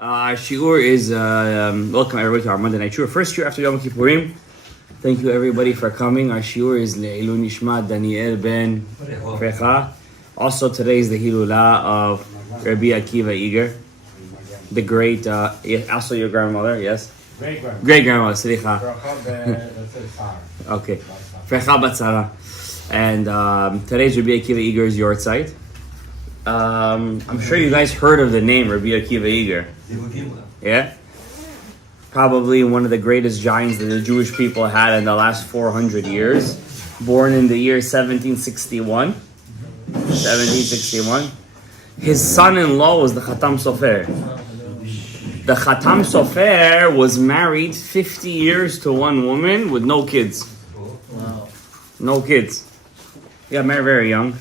Our shiur is welcome everybody to our Monday night shiur. First shiur after Yom Kippurim. Thank you everybody for coming. Our shiur is Le'ilu Nishmat Daniel ben Frecha. Also today is the Hilulah of Rabbi Akiva Eger, the great. Also your grandmother, yes. Great grandmother. Slicha. Okay. Frecha Batzara. And today's Rabbi Akiva Eger's yahrzeit. I'm sure you guys heard of the name Rabbi Akiva Eger. Yeah? Probably one of the greatest giants that the Jewish people had in the last 400 years. Born in the year 1761. His son-in-law was the Khatam Sofer. The Khatam Sofer was married 50 years to one woman with no kids. Wow. No kids. He got married very young.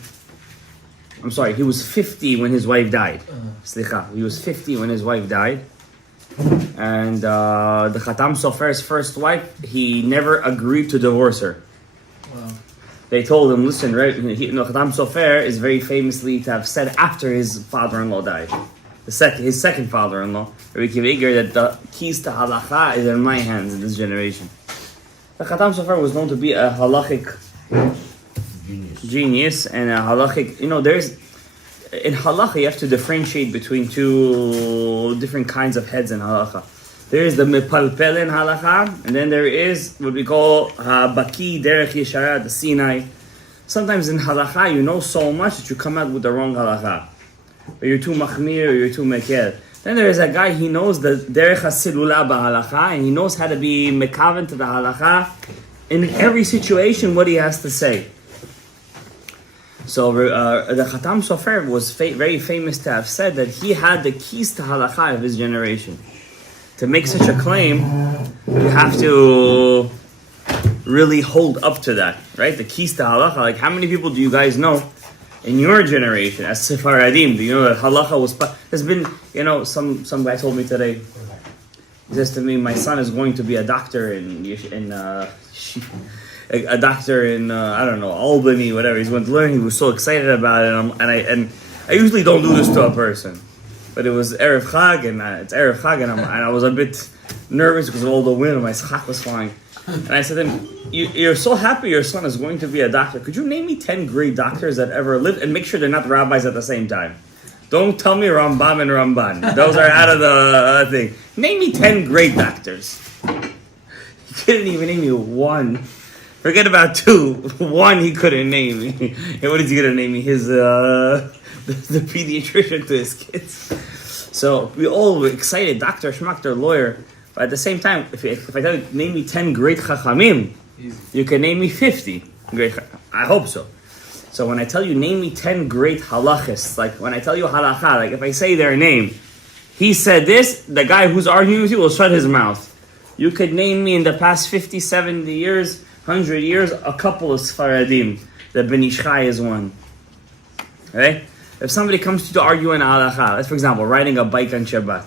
I'm sorry, he was 50 when his wife died. Slicha, he was 50 when his wife died. And the Khatam Sofer's first wife, he never agreed to divorce her. Wow. They told him, listen, right, Khatam Sofer is very famously to have said after his father-in-law died, his second father-in-law, Rabbi Akiva Eger, that the keys to halacha is in my hands in this generation. The Khatam Sofer was known to be a halachic genius and a halachic, there's in halacha you have to differentiate between two different kinds of heads in halacha. There is the mepalpel in halacha, and then there is what we call baki derech yeshara, the Sinai. Sometimes in halacha you know so much that you come out with the wrong halacha, or you're too machmir, or you're too mekel. Then there is a guy, he knows the derech hasilula b'halacha, and he knows how to be mekaven to the halacha in every situation what he has to say. So the Khatam Sofer was very famous to have said that he had the keys to halacha of his generation. To make such a claim, you have to really hold up to that, right? The keys to halacha. Like, how many people do you guys know in your generation as Sephardim? Do you know that halacha was? There's been, some guy told me today. He says to me, my son is going to be a doctor a doctor in I don't know, Albany, whatever. He's going to learn. He was so excited about it, and I usually don't do this to a person, but it was Erev Chag, and it's Erev Chag, and I was a bit nervous because of all the wind, and my schach was flying. And I said to him, "You're so happy your son is going to be a doctor. Could you name me 10 great doctors that ever lived, and make sure they're not rabbis at the same time? Don't tell me Rambam and Ramban; those are out of the thing. Name me 10 great doctors." He couldn't even name me one. Forget about 2. 1 he couldn't name me. And what is he gonna name me? His the pediatrician to his kids. So we all were excited, doctor, schmachter, lawyer. But at the same time, if I tell you, name me 10 great chachamim, you can name me 50 great. I hope so. So when I tell you, name me 10 great halachas, like when I tell you halacha, like if I say their name, he said this, the guy who's arguing with you will shut his mouth. You could name me in the past 50, 70 years, 100 years, a couple of Sfaradim. The Ben Ish Chai is one. Okay? If somebody comes to argue in halacha, let's for example, riding a bike on Shabbat.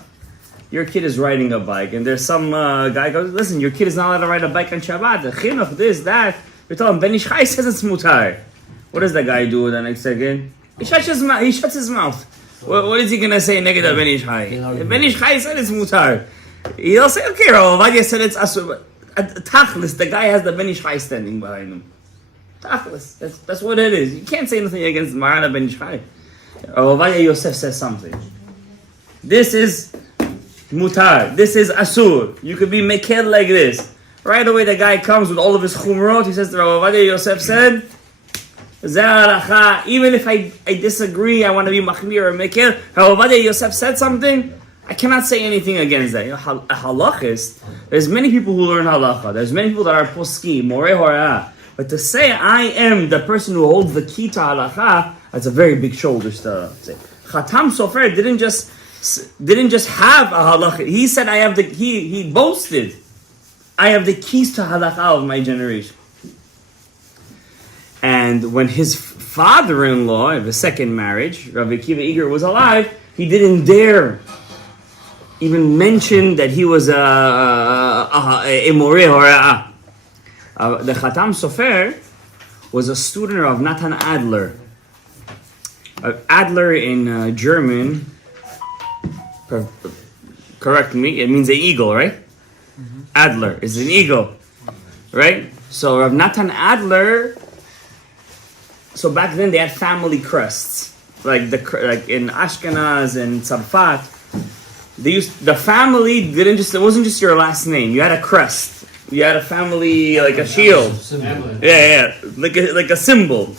Your kid is riding a bike, and there's some guy goes, listen, your kid is not allowed to ride a bike on Shabbat. The chinuch, this, that. You're telling him, Ben Ish Chai says it's mutar. What does the guy do the next second? He shuts his mouth. What is he going to say negative Ben Ish Chai? Ben Ish Chai said it's mutar. He'll say, okay, Rav Ovadia said it's asur. Tachlis, the guy has the Ben Ish Chai standing behind him. Tachlis, that's what it is. You can't say anything against Marana Ben Ish Chai. Rav Ovadia Yosef says something. This is mutar. This is asur. You could be mekel like this. Right away, the guy comes with all of his chumrot. He says, Rav Ovadia Yosef said, even if I disagree, I want to be machmir or mekel. Rav Ovadia Yosef said something. I cannot say anything against that. Halachist, there's many people who learn halacha. There's many people that are poski, moreh horah. But to say I am the person who holds the key to halacha, that's a very big shoulders to say. Khatam Sofer didn't just have a halacha. He said I have he boasted, I have the keys to halacha of my generation. And when his father-in-law, of his second marriage, Rav Akiva Eger, was alive, he didn't dare even mention that he was a moreh horah. The Khatam Sofer was a student of Natan Adler. Adler in German correct me, it means an eagle, right? Adler is an eagle, right? So Rav Natan Adler, so back then they had family crests. Like in Ashkenaz and Tzarfat, the family it wasn't just your last name. You had a crest. You had a family, like a shield. Yeah, like a symbol.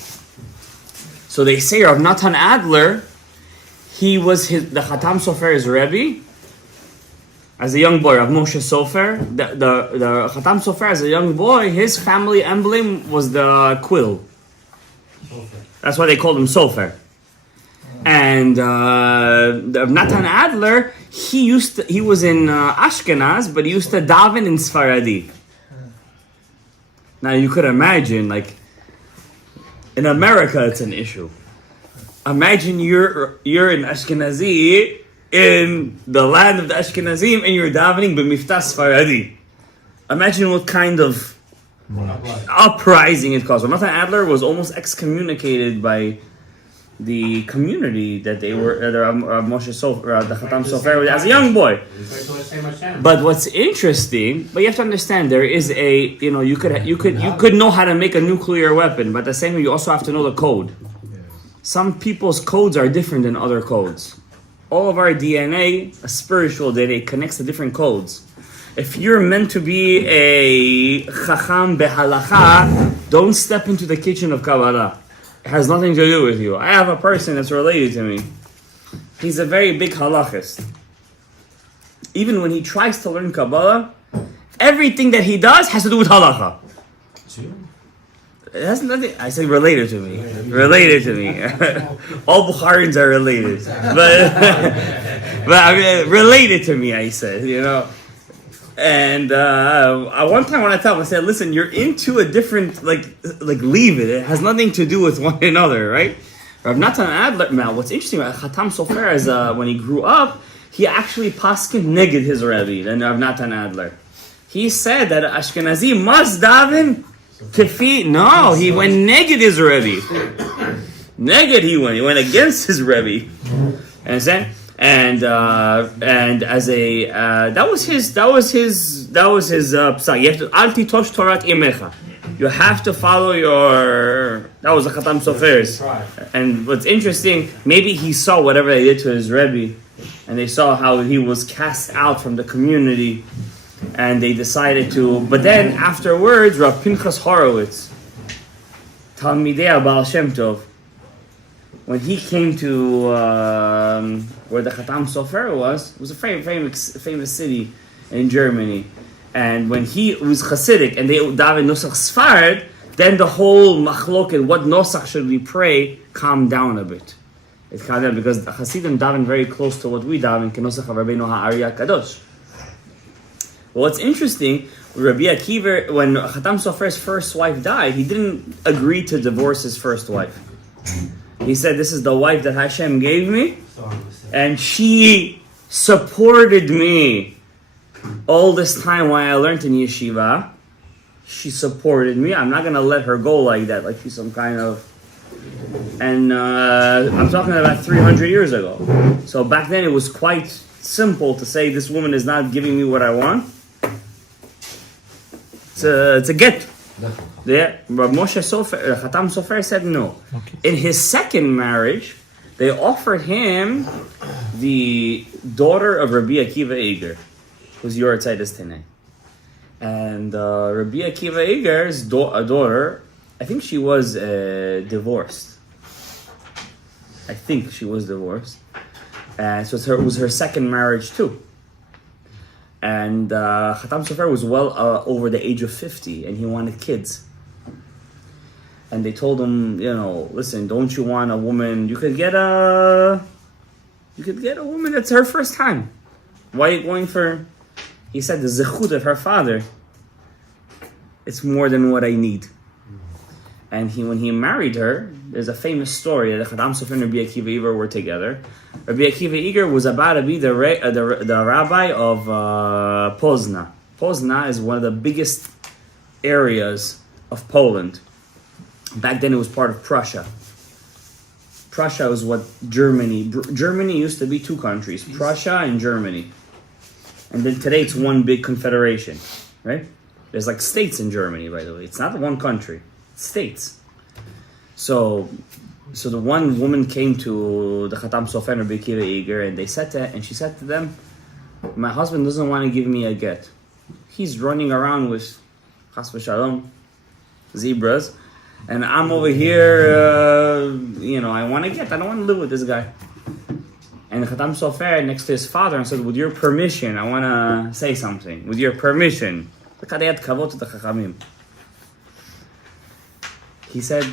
So they say Rav Natan Adler, he was the Chatam Sofer's Rebbe. As a young boy, Rav Moshe Sofer, the Chatam Sofer as a young boy, his family emblem was the quill. That's why they called him Sofer. And Natan Adler, he was in Ashkenaz, but he used to daven in Sfaradi. Now you could imagine, like, in America, it's an issue. Imagine you're an Ashkenazi in the land of the Ashkenazim and you're davening b'miftah Sfaradi. Imagine what kind of uprising it caused. Natan Adler was almost excommunicated by the community that they were, Moshe Sofer, the Chatam Sofer, as a young boy. But what's interesting, but you have to understand, there is you could know how to make a nuclear weapon, but at the same time, you also have to know the code. Some people's codes are different than other codes. All of our DNA, a spiritual DNA, connects to different codes. If you're meant to be a chacham behalacha, don't step into the kitchen of Kabbalah. It has nothing to do with you. I have a person that's related to me. He's a very big halachist. Even when he tries to learn Kabbalah, everything that he does has to do with halacha. It has nothing. I say related to me. Related to me. All Bukharians are related, but I mean, related to me. I said, And one time when I tell him, I said, "Listen, you're into a different like leave it. It has nothing to do with one another, right?" Rav Natan Adler. Now, what's interesting about Chatam Sofer is when he grew up, he actually paskin neged his Rebbe, and Rav Natan Adler. He said that Ashkenazi must daven. No, he went neged his Rebbe. Neged he went against his Rebbe. Understand? And as a that was his psak. You have to al titosh Torat imecha. You have to follow that was the Chatam Sofer's. And what's interesting, maybe he saw whatever they did to his Rebbe, and they saw how he was cast out from the community. And they decided to, but then afterwards, Rav Pinchas Horowitz, Talmidei Baal Shem Tov, when he came to where the Chatam Sofer was a famous city in Germany, and when he was Hasidic and they daven Nosach Sfard, then the whole machloket, what Nosach should we pray, calmed down a bit. It calmed down because the Hasidim daven very close to what we daven, Kenosach Rabbeinu Ha'ari HaKadosh. What's interesting, Rabbi Akiva, when Chatam Sofer's first wife died, he didn't agree to divorce his first wife. He said, "This is the wife that Hashem gave me, and she supported me all this time while I learned in yeshiva. She supported me. I'm not going to let her go like that, like she's some kind of..." And I'm talking about 300 years ago. So back then it was quite simple to say, this woman is not giving me what I want. It's a get. Yeah, but Moshe Sofer, Chatam Sofer said no. Okay. In his second marriage, they offered him the daughter of Rabbi Akiva Eger, who's your Tzaidas Tenei. And Rabbi Akiva Eger's daughter, I think she was divorced. I think she was divorced. And so it was her second marriage too. And Chatam Sofer was well over the age of 50, and he wanted kids. And they told him, listen, don't you want a woman? You could get a woman that's her first time. Why are you going for? He said the zechut of her father. It's more than what I need. And when he married her, there's a famous story that Chatam Sofer and Rabbi Akiva Eger were together. Rabbi Akiva Eger was about to be the rabbi of Pozna. Pozna is one of the biggest areas of Poland. Back then it was part of Prussia. Prussia was what Germany used to be two countries, Prussia and Germany. And then today it's one big confederation, right? There's like states in Germany, by the way. It's not one country, it's states. So the one woman came to the Khatam Sofer Rabbi Akiva Eger, and she said to them, my husband doesn't want to give me a get. He's running around with Chas v'Shalom zebras, and I'm over here, I want to get. I don't want to live with this guy. And Khatam Sofer next to his father and said, with your permission, I want to say something. With your permission. Look how they had kavod to the Chachamim. He said,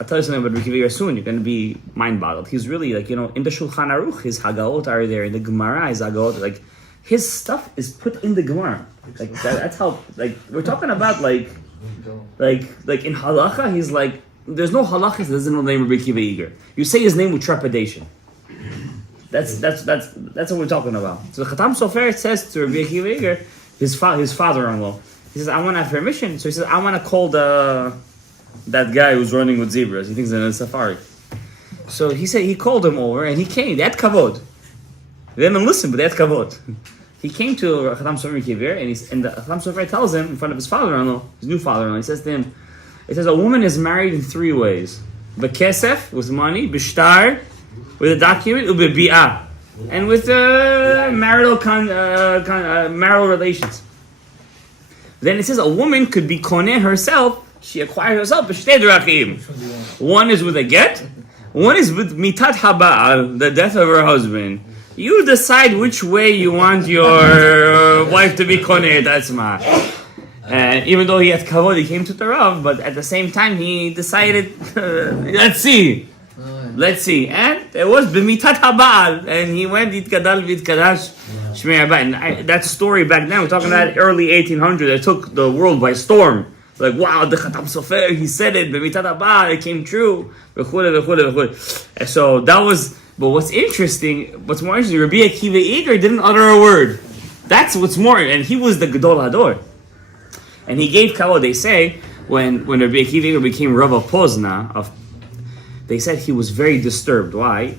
I'll tell you something about Rabbi Akiva Eger soon. You're going to be mind-boggled. He's really in the Shulchan Aruch, his Hagaot are there. In the Gemara, his Hagaot, his stuff is put in the Gemara. That's how, we're talking about, in Halacha, he's there's no Halacha that doesn't know the name of Rabbi Akiva Eger. You say his name with trepidation. That's what we're talking about. So the Khatam Sofer says to Rabbi Akiva Eger, his father-in-law, he says, I want to have permission. So he says, I want to call that guy who's running with zebras. He thinks in a safari. So he said he called him over and he came. They had kavod. They didn't listen, but they had kavod. He came to Khatam Sofer Kiver and the Khatam Sofer tells him in front of his father-in-law, his new father-in-law, he says to him, a woman is married in 3 ways. B'kesef, with money, b'shtar, with a document, u'bebi'ah, and with marital relations. Then it says a woman could be koneh herself. She acquired herself b'shtei drachim. One is with a get. One is with mitat haba'al, the death of her husband. You decide which way you want your wife to be koneh atzma. And even though he had kavod, he came to the Rav, but at the same time he decided, let's see. And it was b'mitat haba'al, and he went yitkadal v'yitkadash shmei haba. And that story back then, we're talking about early 1800s, it took the world by storm. Wow, the Khatam Sofer, he said it, b'mitat haba'al, it came true. And so that was, but what's more interesting, Rabbi Akiva Eger didn't utter a word. That's what's more, and he was the Gadol Hador. And he gave kavod. They say, when Rabbi Akiva Eger became Rav of Pozna, they said he was very disturbed. Why?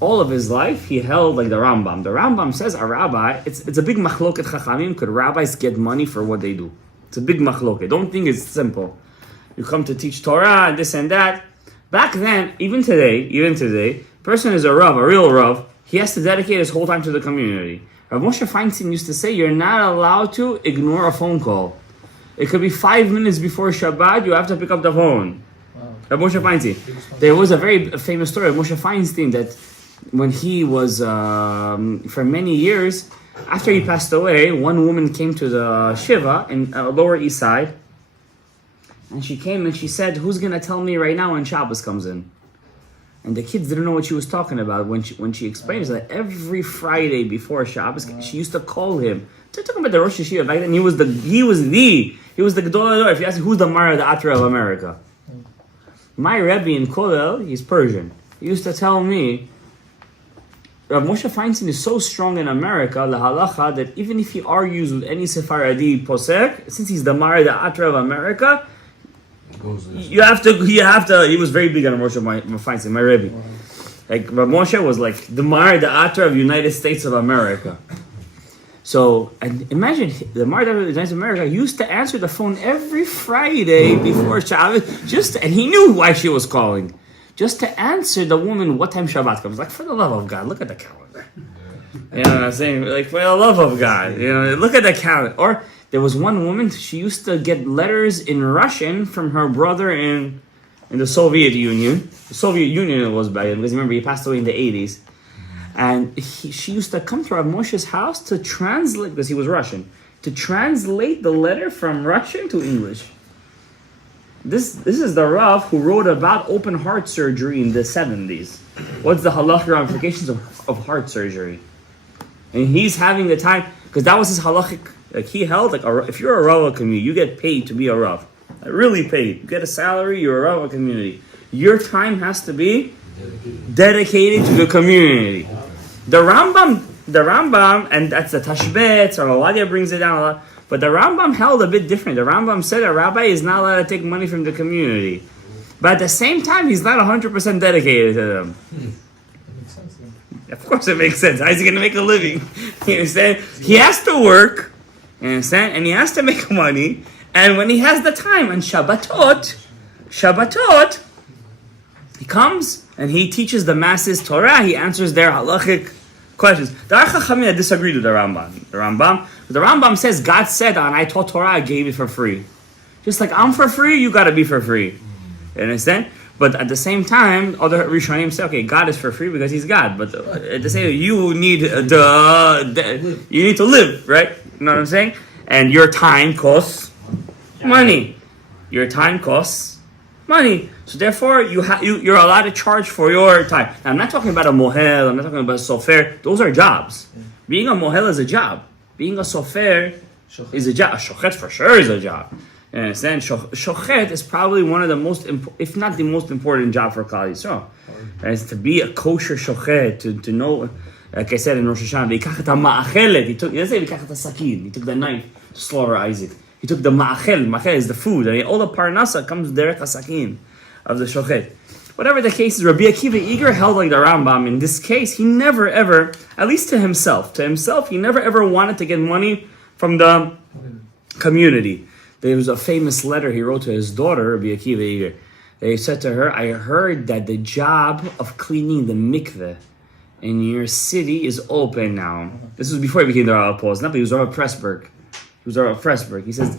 All of his life, he held like the Rambam. The Rambam says a rabbi, it's a big machloket chachamim. Could rabbis get money for what they do? It's a big machloket. Don't think it's simple. You come to teach Torah and this and that. Back then, even today, person is a Rav, a real Rav. He has to dedicate his whole time to the community. Rav Moshe Feinstein used to say, you're not allowed to ignore a phone call. It could be 5 minutes before Shabbat, you have to pick up the phone. Wow. Rav Moshe Feinstein. There was a very famous story of Moshe Feinstein that when he was, for many years, after he passed away, one woman came to the Shiva in Lower East Side, and she came and she said, who's going to tell me right now when Shabbos comes in? And the kids didn't know what she was talking about. When she explained that every Friday before Shabbos, she used to call him. They're talking about the Rosh Hashiva back then. He was the Gadol Hador. If you ask me, who's the Mara, the Atra of America? My Rebbe in Kollel, he's Persian. He used to tell me, Rav Moshe Feinstein is so strong in America, la halacha, that even if he argues with any Sephardi posek, since he's the Mara, the Atra of America, he was very big on Rav Moshe Feinstein, my Rebbe. Rav Moshe was like the Mara, the Atra of United States of America. So, and imagine, the Mara of the United States of America used to answer the phone every Friday before Shabbos, and he knew why she was calling. Just to answer the woman what time Shabbat comes. For the love of God, look at the calendar. You know what I'm saying? For the love of God, look at the calendar. Or there was one woman, she used to get letters in Russian from her brother in the Soviet Union. The Soviet Union was back then, because remember, he passed away in the 80s. And she used to come to Rav Moshe's house to translate, because he was Russian, to translate the letter from Russian to English. This is the Rav who wrote about open heart surgery in the 70s. What's the halachic ramifications of heart surgery? And he's having the time, because that was his halachic, he held, if you're a Rav of a community, you get paid to be a Rav. Really paid. You get a salary, you're a Rav of a community. Your time has to be dedicated to the community. The Rambam, and that's the Tashbetz, or Ovadia brings it down a lot, but the Rambam held a bit different. The Rambam said a rabbi is not allowed to take money from the community. But at the same time, he's not 100% dedicated to them. Makes sense, yeah. Of course it makes sense. How is he going to make a living? You understand? He has to work, you understand? And he has to make money. And when he has the time on Shabbatot, he comes and he teaches the masses Torah. He answers their halachic questions. The Ar Chachamim disagreed with the Rambam says, God said, and I taught Torah, I gave it for free. Just like I'm for free, you got to be for free. You understand? But at the same time, other Rishonim say, okay, God is for free because He's God. But at the same time, you need to live, right? You know what I'm saying? And your time costs money. Your time costs money. So therefore, you're allowed to charge for your time. Now, I'm not talking about a mohel. I'm not talking about a sofer. Those are jobs. Being a mohel is a job. Being a sofer is a job. A shochet for sure is a job. You understand? Shochet is probably one of the most, if not the most important job for Klal Yisrael. Right? To be a kosher shochet, to know, like I said in Rosh Hashanah, he took the knife to slaughter Isaac. He took the ma'achel is the food, and all the parnasa comes derech hasakin of the shochet. Whatever the case is, Rabbi Akiva Eger held like the Rambam. In this case, he never ever, at least to himself, he never ever wanted to get money from the community. There was a famous letter he wrote to his daughter, Rabbi Akiva Eger. He said to her, I heard that the job of cleaning the mikveh in your city is open now. This was before he became the Rav Paul. Not, but he was Rav Pressburg. He says,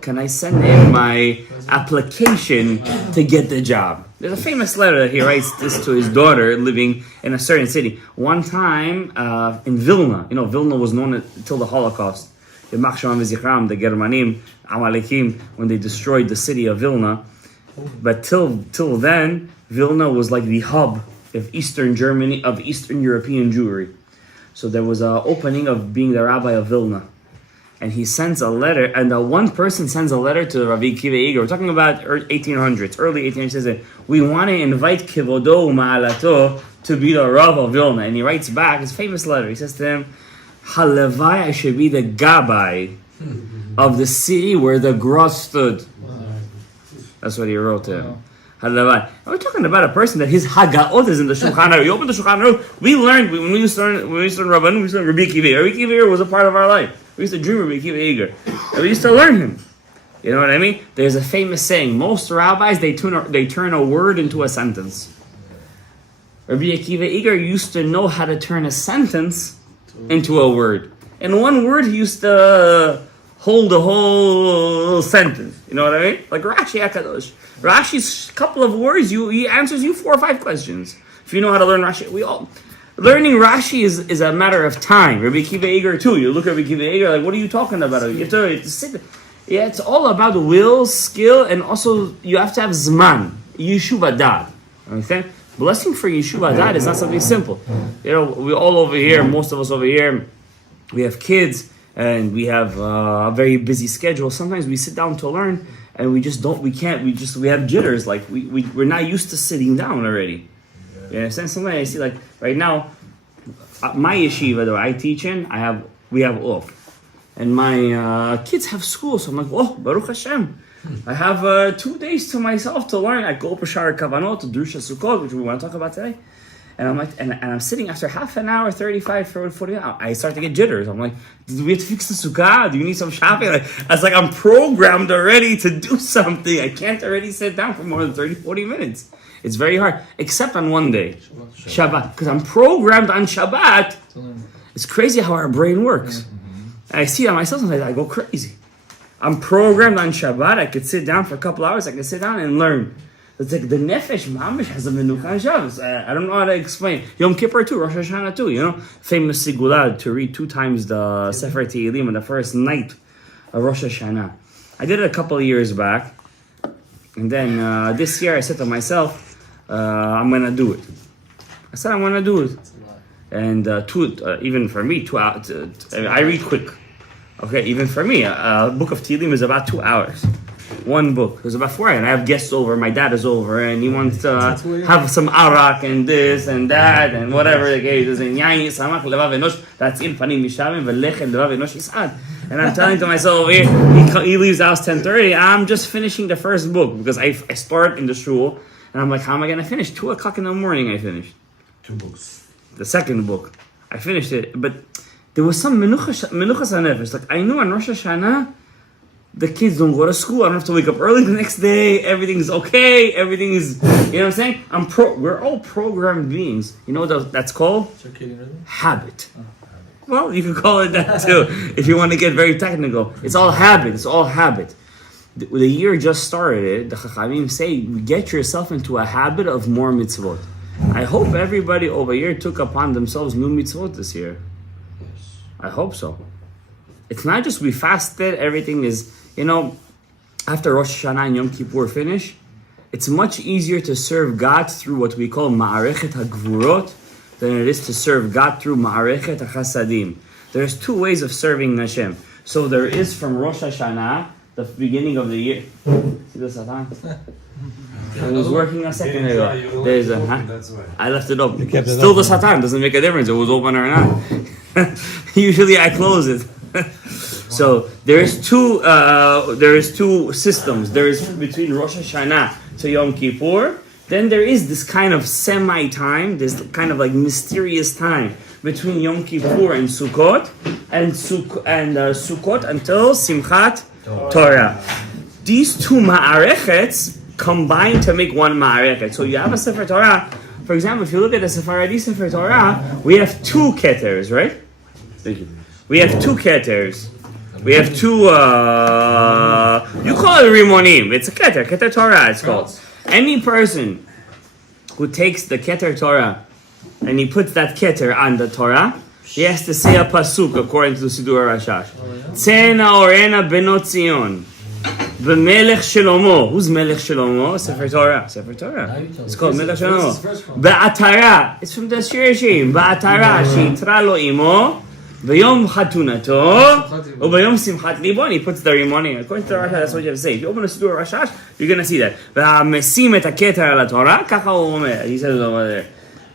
can I send in my application to get the job? There's a famous letter that he writes this to his daughter living in a certain city. One time in Vilna, Vilna was known until the Holocaust. The Germanim, Amalekim, when they destroyed the city of Vilna. But till then, Vilna was like the hub of Eastern Germany, of Eastern European Jewry. So there was an opening of being the rabbi of Vilna. And he sends a letter, and one person sends a letter to Rabbi Akiva Eger. We're talking about 1800s, early 1800s. He says that we want to invite Kivodo Ma'alato to be the Rav of Vilna. And he writes back his famous letter. He says to him, Halavai, I should be the Gabai of the city where the Gross stood. That's what he wrote to him. Halavai. We're talking about a person that his Hagaot is in the Shulchan Aruch. You open the Shulchan Aruch. We learned, when we used to learn Rabbanim, we used to learn Rabbi Akiva Eger. Rabbi Akiva Eger was a part of our life. We used to dream of Rabbi Akiva Eger. And we used to learn him. You know what I mean? There's a famous saying, most rabbis, they turn a word into a sentence. Rabbi Akiva Eger used to know how to turn a sentence into a word. In one word, he used to hold the whole sentence. You know what I mean? Like Rashi HaKadosh. Rashi's couple of words, he answers you 4 or 5 questions. If you know how to learn Rashi, learning Rashi is a matter of time. Rabbi Akiva Eger too. You look at Rabbi Akiva Eger like, what are you talking about? You have to sit. Yeah, it's all about will, skill, and also you have to have zman. Yeshuv Adad. Understand? Blessing for Yeshuv Adad is not something simple. We all over here, most of us over here, we have kids and we have a very busy schedule. Sometimes we sit down to learn and we have jitters. Like we're not used to sitting down already. You understand? Sometimes I see, like right now, my yeshiva that I teach in, we have off, and my kids have school. So I'm like, oh, Baruch Hashem, I have 2 days to myself to learn. I go up Shar Kavanot to Drusha Sukkot, which we want to talk about today. And I'm like, and I'm sitting after half an hour, 35, 40 minutes, I start to get jitters. I'm like, do we have to fix the sukkah? Do you need some shopping? I'm programmed already to do something. I can't already sit down for more than 30, 40 minutes. It's very hard, except on one day, Shabbat. Because I'm programmed on Shabbat. It's crazy how our brain works. And I see that myself, sometimes I go crazy. I'm programmed on Shabbat. I could sit down for a couple hours. I can sit down and learn. It's like the nefesh, mamish has a menucha on Shabbos. I don't know how to explain. Yom Kippur too, Rosh Hashanah too. Famous sigula to read 2 times the Sefer Tehillim on the first night of Rosh Hashanah. I did it a couple of years back, and then this year I said to myself, I'm gonna do it. I said I'm gonna do it, and even for me, 2 hours. I read quick. Okay, even for me, a book of Tehillim is about 2 hours. One book. It was about 4 hours. And I have guests over. My dad is over, and he wants to have some arak and this and that and whatever. That's in panim mishavim v'lechem levav enosh yisad. And I'm telling to myself over here, he leaves the house 10:30. I'm just finishing the first book because I start in the shul, and I'm like, how am I going to finish? 2 o'clock in the morning I finished. 2 books. the second book. I finished it, but there was some menuchas hanefesh. Like I knew on Rosh Hashanah, the kids don't go to school. I don't have to wake up early the next day. Everything's okay. Everything is, you know what I'm saying? We're all programmed beings. You know what that's called? Habit. Well, you can call it that too, if you want to get very technical. It's all habit. It's all habit. The year just started. The Chachamim say, get yourself into a habit of more mitzvot. I hope everybody over here took upon themselves new mitzvot this year. I hope so. It's not just we fasted, everything is, after Rosh Hashanah and Yom Kippur finish, it's much easier to serve God through what we call Ma'arechet HaGvurot than it is to serve God through Ma'arechet HaChasadim. There's two ways of serving Hashem. So there is from Rosh Hashanah, the beginning of the year. See the Satan? It was working a second ago. There's I left it open. Still the Satan, doesn't make a difference. It was open or not. Usually I close it. So there is two systems. There is between Rosh Hashanah to Yom Kippur. Then there is this kind of semi-time, this kind of like mysterious time between Yom Kippur and Sukkot, and Sukkot until Simchat Torah. These two ma'arechets combine to make one ma'arechet. So you have a Sefer Torah. For example, if you look at the Sephardi Sefer Torah, we have two keters, right? Thank you. We have two keters. We have two, you call it rimonim. It's a keter Torah it's called. Any person who takes the keter Torah and he puts that keter on the Torah, he has to say a pasuk according to the Sidur HaRashash. Tzena orena benot Zion, v'melech Shlomo. Who's Melech Shlomo? Sefer Torah. It's called Melech Shlomo. Ba'atara. It's from the Shirashim. Ba'atara she'itra lo imo. V'yom chatunato, u'v'yom simchat libo, and he puts the rimonim. According to the Rashi, that's what you have to say. If you open the Sidur HaRashash, you're going to see that. V'hamesim et haketer ala Torah, kacha hu omer. He says over there.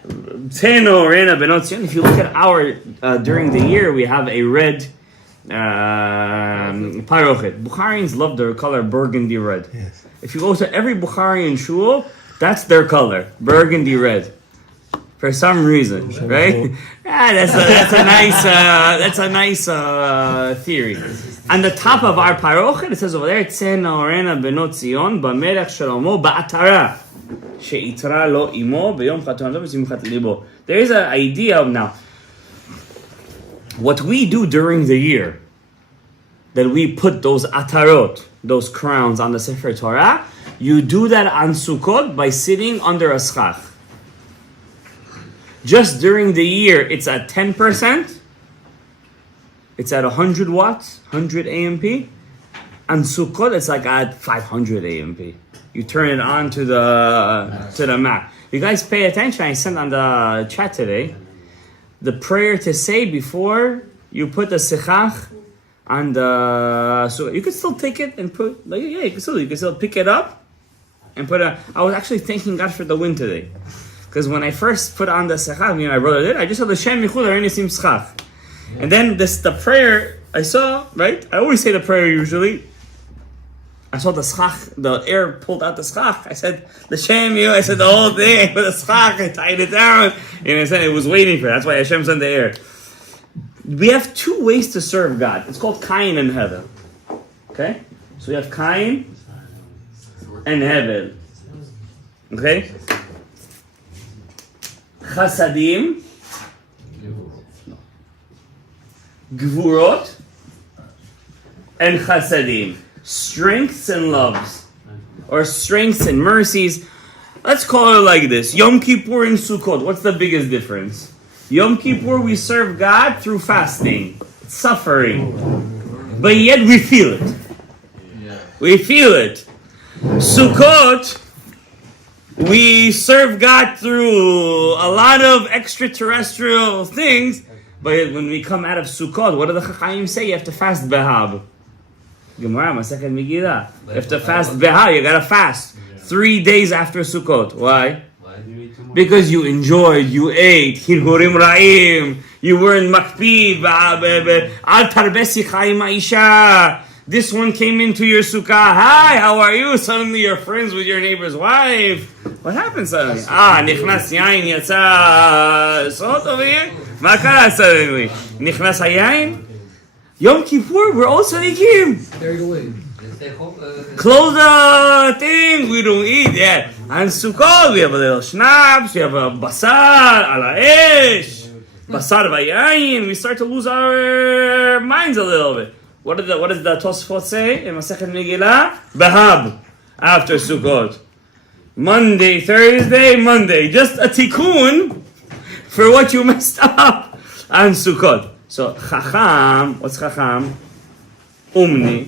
Teno rena benot Zion. If you look at our, during the year, we have a red parochet. Bukharians love their color burgundy red. Yes. If you go to every Bukharian shul, that's their color, burgundy red. For some reason, right? Yeah, that's a nice theory. On the top of our parochet, it says over there, Tzena orena benot Zion, b'melech Shlomo, ba'atara, she'itra lo imo, b'yom chatunato v'simchat libo. There is an idea of now, what we do during the year, that we put those atarot, those crowns on the Sefer Torah, you do that on Sukkot by sitting under a schach. Just during the year, it's at 10%. It's at 100 watts, 100 AMP. On Sukkot, it's like at 500 AMP. You turn it on to the Mac. You guys pay attention. I sent on the chat today the prayer to say before you put the sechach on the. So you can still take it and put. You can still pick it up and put a. I was actually thanking God for the wind today. Because when I first put on the sechach, my brother did, I just saw the Shem Yichud Arenesim Schach. And then the prayer I saw, right? I always say the prayer usually. I saw the schach, the air pulled out the schach. I said, the Shem Yichud, I said the whole thing. I put the schach, I tied it down. And I said it was waiting for it. That's why Hashem sent the air. We have two ways to serve God. It's called Kain and Hevel. Okay? So we have Kain and Hevel. Okay? Chasadim, Gvurot, and Chasadim. Strengths and loves. Or strengths and mercies. Let's call it like this. Yom Kippur and Sukkot. What's the biggest difference? Yom Kippur, we serve God through fasting. It's suffering. But yet we feel it. We feel it. Sukkot, we serve God through a lot of extraterrestrial things, but when we come out of Sukkot, what do the Chachamim say? You have to fast Behab. Gemara, Masechet Megillah. You have to fast Behab. You gotta fast 3 days after Sukkot. Why? Because you enjoyed, you ate, Hirhurim Ra'im, you were in Makpid, Al Tarbesi Chaim Aisha. This one came into your sukkah. Hi, how are you? Suddenly you're friends with your neighbor's wife. What happened suddenly? Nichnas yain yatsa sod over here. Ma kara suddenly? Nichnas hayayin? Yom Kippur, we're all tzadikim. Carried away. Close the thing, we don't eat. Yeah. And Sukkot, we have a little schnapps, we have a basar, ala esh, basar vayayin. We start to lose our minds a little bit. What does the Tosfot say in Masechet Megillah? Behab, after Sukkot. Monday, Thursday, Monday. Just a tikkun for what you messed up on Sukkot. So, Chacham, what's Chacham? Umni.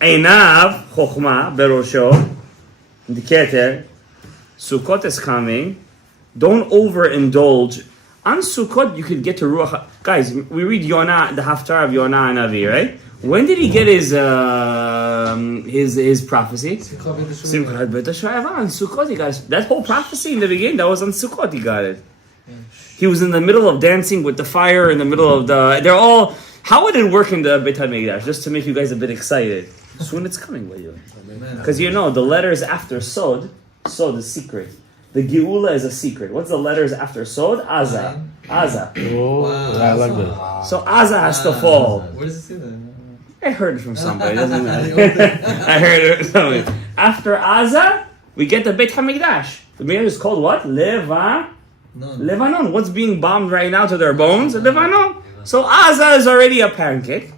Einav, Chochma, Berosho. Indicator. Sukkot is coming. Don't overindulge. On Sukkot, you could get to Ruach. Guys, we read Yonah, the Haftarah of Yonah and Avi, right? When did he get his prophecy? Simchat Beit HaShoeva on Sukkot. He got that whole prophecy in the beginning. That was on Sukkot. He got it. He was in the middle of dancing with the fire in the middle of the. They're all. How would it work in the Beit HaMikdash? Just to make you guys a bit excited. Soon it's coming with you. Because you know the letters after Sod. Sod is secret. The Geula is a secret. What's the letters after Sod? Aza. Aza. Oh, wow. I like that. So Aza has to fall. Where does it say that? I heard it from somebody. Doesn't matter. I heard it from somebody. After Aza, we get the Beit HaMikdash. The Mikdash is called what? Lebanon. What's being bombed right now to their bones? Lebanon. So Aza is already a pancake.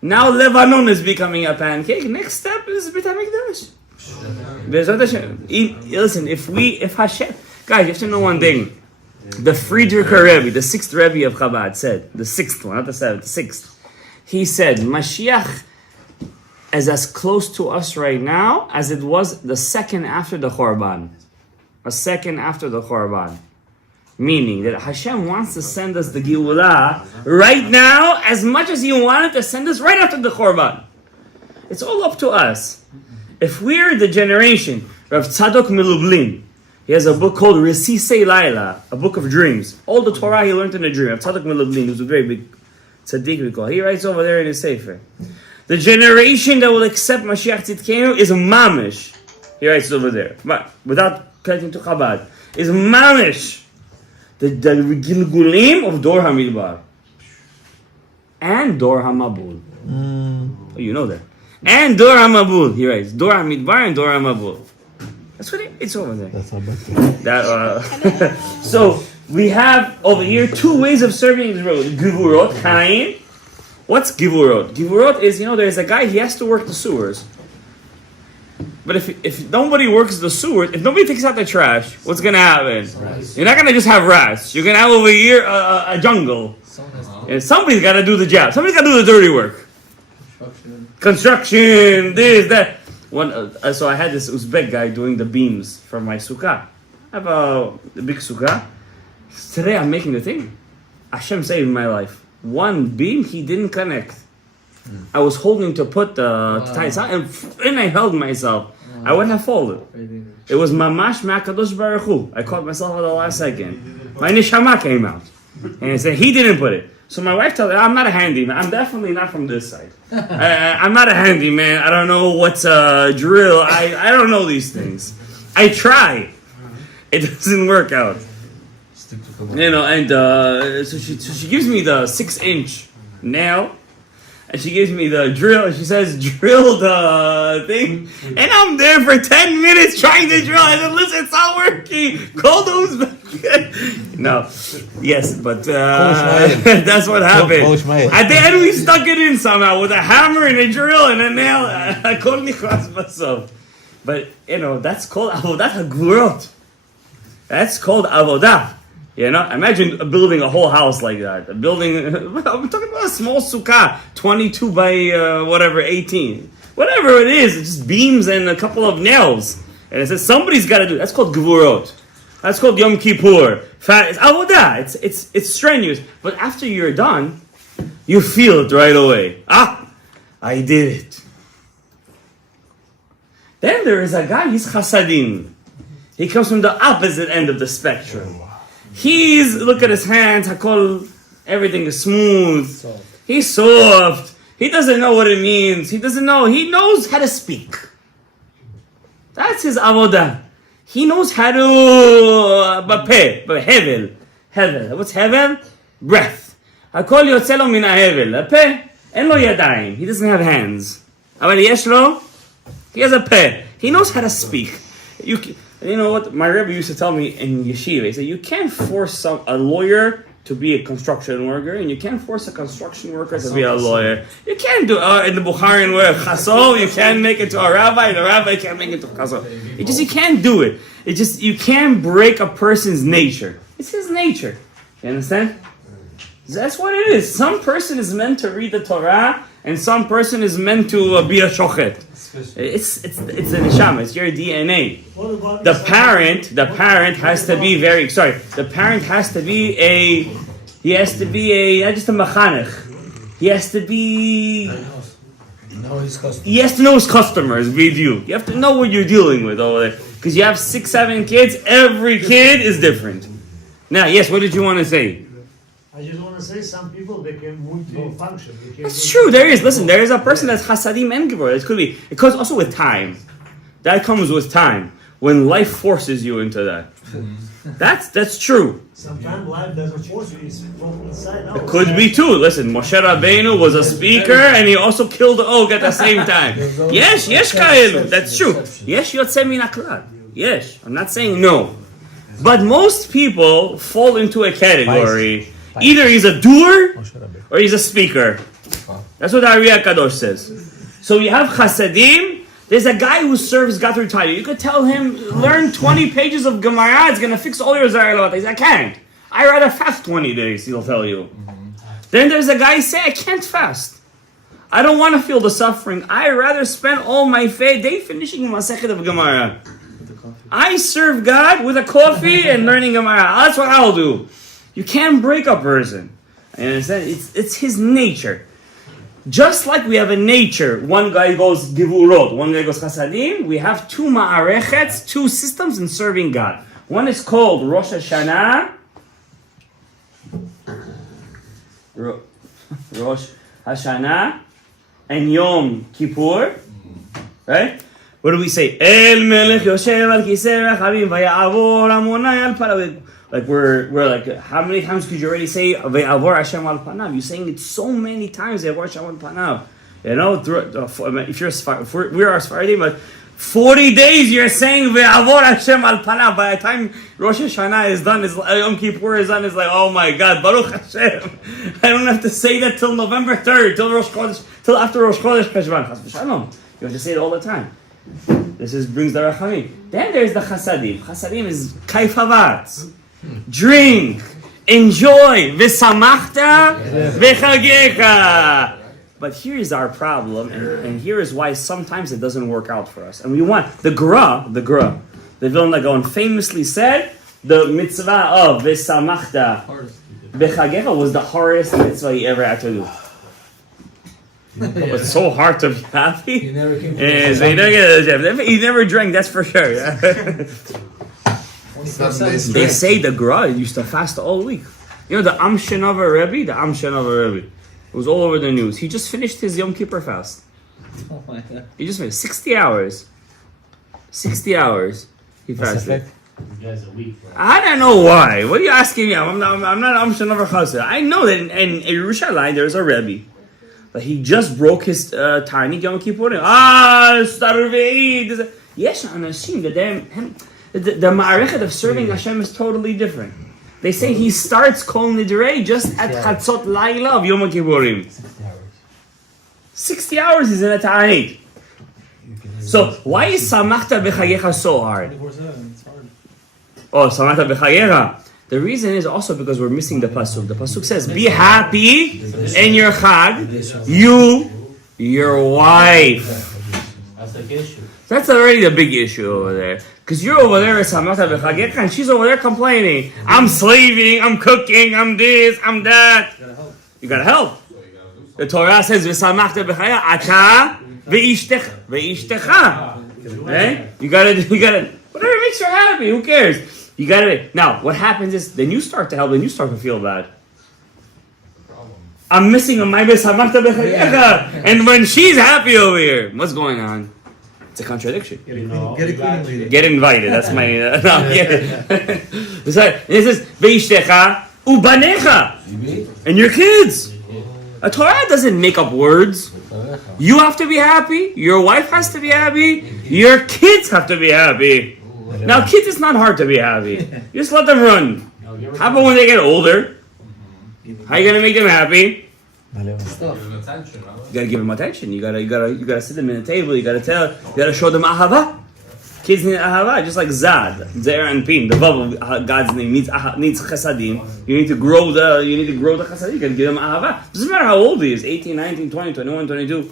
Now Lebanon is becoming a pancake. Next step is Beit HaMikdash. Listen, if Hashem, guys, you have to know one thing. The Friedricher Rebbe, the 6th Rebbe of Chabad said, the 6th one, not the 7th, the 6th. He said, Mashiach is as close to us right now as it was the second after the Chorban. A second after the Chorban. Meaning that Hashem wants to send us the Geulah right now as much as He wanted to send us right after the Chorban. It's all up to us. If we're the generation, Rav Tzadok Milublin, he has a book called Resisei Laila, a book of dreams. All the Torah he learned in a dream. Rav Tzadok Milublin, who's a very big tzaddik we call. He writes over there in his sefer. The generation that will accept Mashiach Tzidkenu is mamish. He writes over there, but without cutting to Chabad, is mamish. The Gilgulim of Dor HaMidbar and Dor HaMabul. Oh, you know that. And Dor HaMabul, he writes. Dor HaMidbar and Dor HaMabul. That's what it's over there. That's how much. So, we have over here 2 ways of serving the road. Givurot, Kain. What's Givurot? Givurot is, there's a guy, he has to work the sewers. But if nobody works the sewer, if nobody takes out the trash, what's going to happen? Rats. You're not going to just have rats. You're going to have over here a jungle. And somebody's got to do the job. Somebody's got to do the dirty work. Construction, this, that. So I had this Uzbek guy doing the beams for my sukkah. I have a big sukkah. Today I'm making the thing. Hashem saved my life. One beam he didn't connect. I was holding to put the ties out, and I held myself. I would have fallen. It was mamash ma'akadosh baruch Hu. I caught myself at the last second. My neshama came out, and I said he didn't put it. So my wife told me, I'm not a handyman. I'm definitely not from this side. I'm not a handyman. I don't know what's a drill. I don't know these things. I try. It doesn't work out. And so she gives me the 6-inch nail. And she gives me the drill, and she says, drill the thing. And I'm there for 10 minutes trying to drill. I said, listen, it's not working. Call those back. No. Yes, but that's what happened. At the end, we stuck it in somehow with a hammer and a drill and a nail. I couldn't cross myself. But, that's called avodat hagvurot. That's called avodah. Imagine building a whole house like that. I'm talking about a small sukkah, 22 by 18. Whatever it is, it's just beams and a couple of nails. And it says somebody's got to do it. That's called gevurot. That's called Yom Kippur. It's avodah. It's strenuous. But after you're done, you feel it right away. I did it. Then there is a guy, he's chasadim. He comes from the opposite end of the spectrum. Look at his hands, hakol, everything is smooth. He's soft. He doesn't know what it means. He doesn't know. He knows how to speak. That's his avodah. He knows how to hevel. Hevel. What's hevel? Breath. Hakol yotze lo min hahevel. Peh. En lo yadayim. He doesn't have hands. אבל יש לו, he has a peh. He knows how to speak. You know what? My Rebbe used to tell me in yeshiva, he said, you can't force a lawyer to be a construction worker, and you can't force a construction worker to be a lawyer. You can't do in the Bukharian way of chasol, you can't make it to a rabbi, and the rabbi can't make it to chasol. You can't do it. You can't break a person's nature. It's his nature. You understand? That's what it is. Some person is meant to read the Torah, and some person is meant to be a shochet. It's the neshama. It's your DNA. The parent has to be very. Sorry. The parent has to be a. He has to be not just a mechanech. He has to be. He has to know his customers. With you. You have to know what you're dealing with over there, because you have 6, 7 kids. Every kid is different. Now, yes. What did you want to say? I just want to say some people, they can multi-function. That's true. There is. Listen, there is a person that's chasadim and gevurah. It could be. It comes also with time. That comes with time. When life forces you into that. That's true. Sometimes life doesn't force you. It's from inside out. It could be too. Listen, Moshe Rabbeinu was a speaker and he also killed the oak at the same time. Yes, kaelu. That's true. Yes, yotze min haklal. Yes. I'm not saying no. But most people fall into a category. Either he's a doer or he's a speaker. That's what Ari HaKadosh says. So you have chasadim. There's a guy who serves God through Torah. You could tell him, learn 20 pages of Gemara. It's going to fix all your Zayar. He says, I can't. I rather fast 20 days, he'll tell you. Then there's a guy who say, I can't fast. I don't want to feel the suffering. I rather spend all my day finishing Masechet of Gemara. I serve God with a coffee and learning Gemara. That's what I'll do. You can't break a person. You understand? It's his nature. Just like we have a nature, one guy goes givurot, one guy goes chasadim, we have 2 ma'arechets, 2 systems in serving God. One is called Rosh Hashanah, Rosh Hashanah, and Yom Kippur, right? What do we say? El melech yoshev al kiseh rechavim vaya'avor amonai al panav. Like we're like, how many times could you already say Ve'avor Hashem al panav? You're saying it so many times. Ve'avor Hashem al panav. You know, if you're we are Sephardim, but 40 days you're saying Ve'avor Hashem al panav. By the time Rosh Hashanah is done, Yom Kippur is done, it's like, oh my God, Baruch Hashem. I don't have to say that till November 3rd, till after Rosh Chodesh Cheshvan. Chas v'shalom. You have to say it all the time. This brings the rachamim. Then there's the chasadim. Chasadim is kaifavat. Drink, enjoy, v'samachta, v'chagecha. But here is our problem, and here is why sometimes it doesn't work out for us. And we want the Vilna Gaon famously said, the mitzvah of v'samachta, v'chagecha was the hardest mitzvah he ever had to do. It's so hard to be happy. He never came he never drank, that's for sure. Yeah. They say the Gra used to fast all week. You know the Amshenover Rebbe? It was all over the news. He just finished his Yom Kippur fast. Oh my God. He just finished 60 hours. 60 hours he fasted. I don't know why. What are you asking me? I'm not Amshenover Chassid. I know that in Yerushalayim there's a Rebbe. But he just broke his tiny Yom Kippur. Starvei. Yes, Anashim, the ma'arechet of serving Hashem is totally different. They say he starts Kol Nidrei just at Chatzot Laila of Yom Kippurim. 60 hours is in a ta'anit. So why is Samachta B'chagecha so hard? Oh, Samachta B'chagecha. The reason is also because we're missing the pasuk. The pasuk says, "Be happy in your chag, you, your wife." That's already the big issue over there. Because you're over there with Samachta B'chagecha, and she's over there complaining. I'm slaving, I'm cooking, I'm this, I'm that. You gotta help. The Torah says, "V'samachta b'chagecha ata v'ishtecha." Right? You gotta. Whatever makes her happy. Who cares? Now, what happens is, then you start to help, then you start to feel bad. I'm missing a my besamachta bechagecha, and when she's happy over here, what's going on? It's a contradiction. Get a cleaning lady. Get invited. That's my. No, this is veishtecha ubanecha, and your kids. A Torah doesn't make up words. You have to be happy. Your wife has to be happy. Your kids have to be happy. Now, kids, it's not hard to be happy. Just let them run. How about when they get older? How are you gonna make them happy? You gotta give them attention. You gotta sit them in the table. You gotta show them ahava. Kids need ahava, just like Zad, Zer and Pin. The vav of God's name needs chasadim. You need to grow the chasadim. You gotta give them ahava. Doesn't matter how old he is, 18, 19, 20, 21, 22.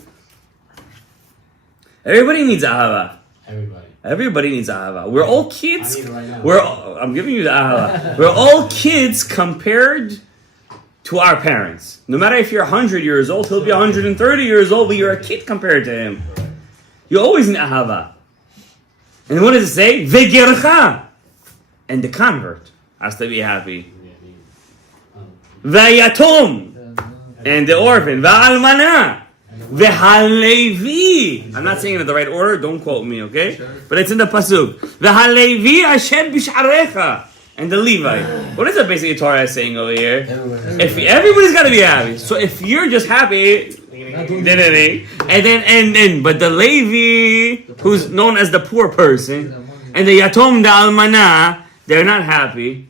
Everybody needs ahava. Everybody needs ahava. We're all kids. I'm giving you the ahava. We're all kids compared to our parents. No matter if you're 100 years old, he'll be 130 years old, but you're a kid compared to him. You always need ahava. And what does it say? Vegercha. And the convert has to be happy. Vayatom. And the orphan. Va'almana. V'halevi. I'm not saying it in the right order, don't quote me, okay? But it's in the pasuk. V'halevi asher b'sharecha. And the Levite. What is it basically Torah is saying over here? If everybody's got to be happy. So if you're just happy, but the Levi, who's known as the poor person, and the Yatom, the Almana, they're not happy.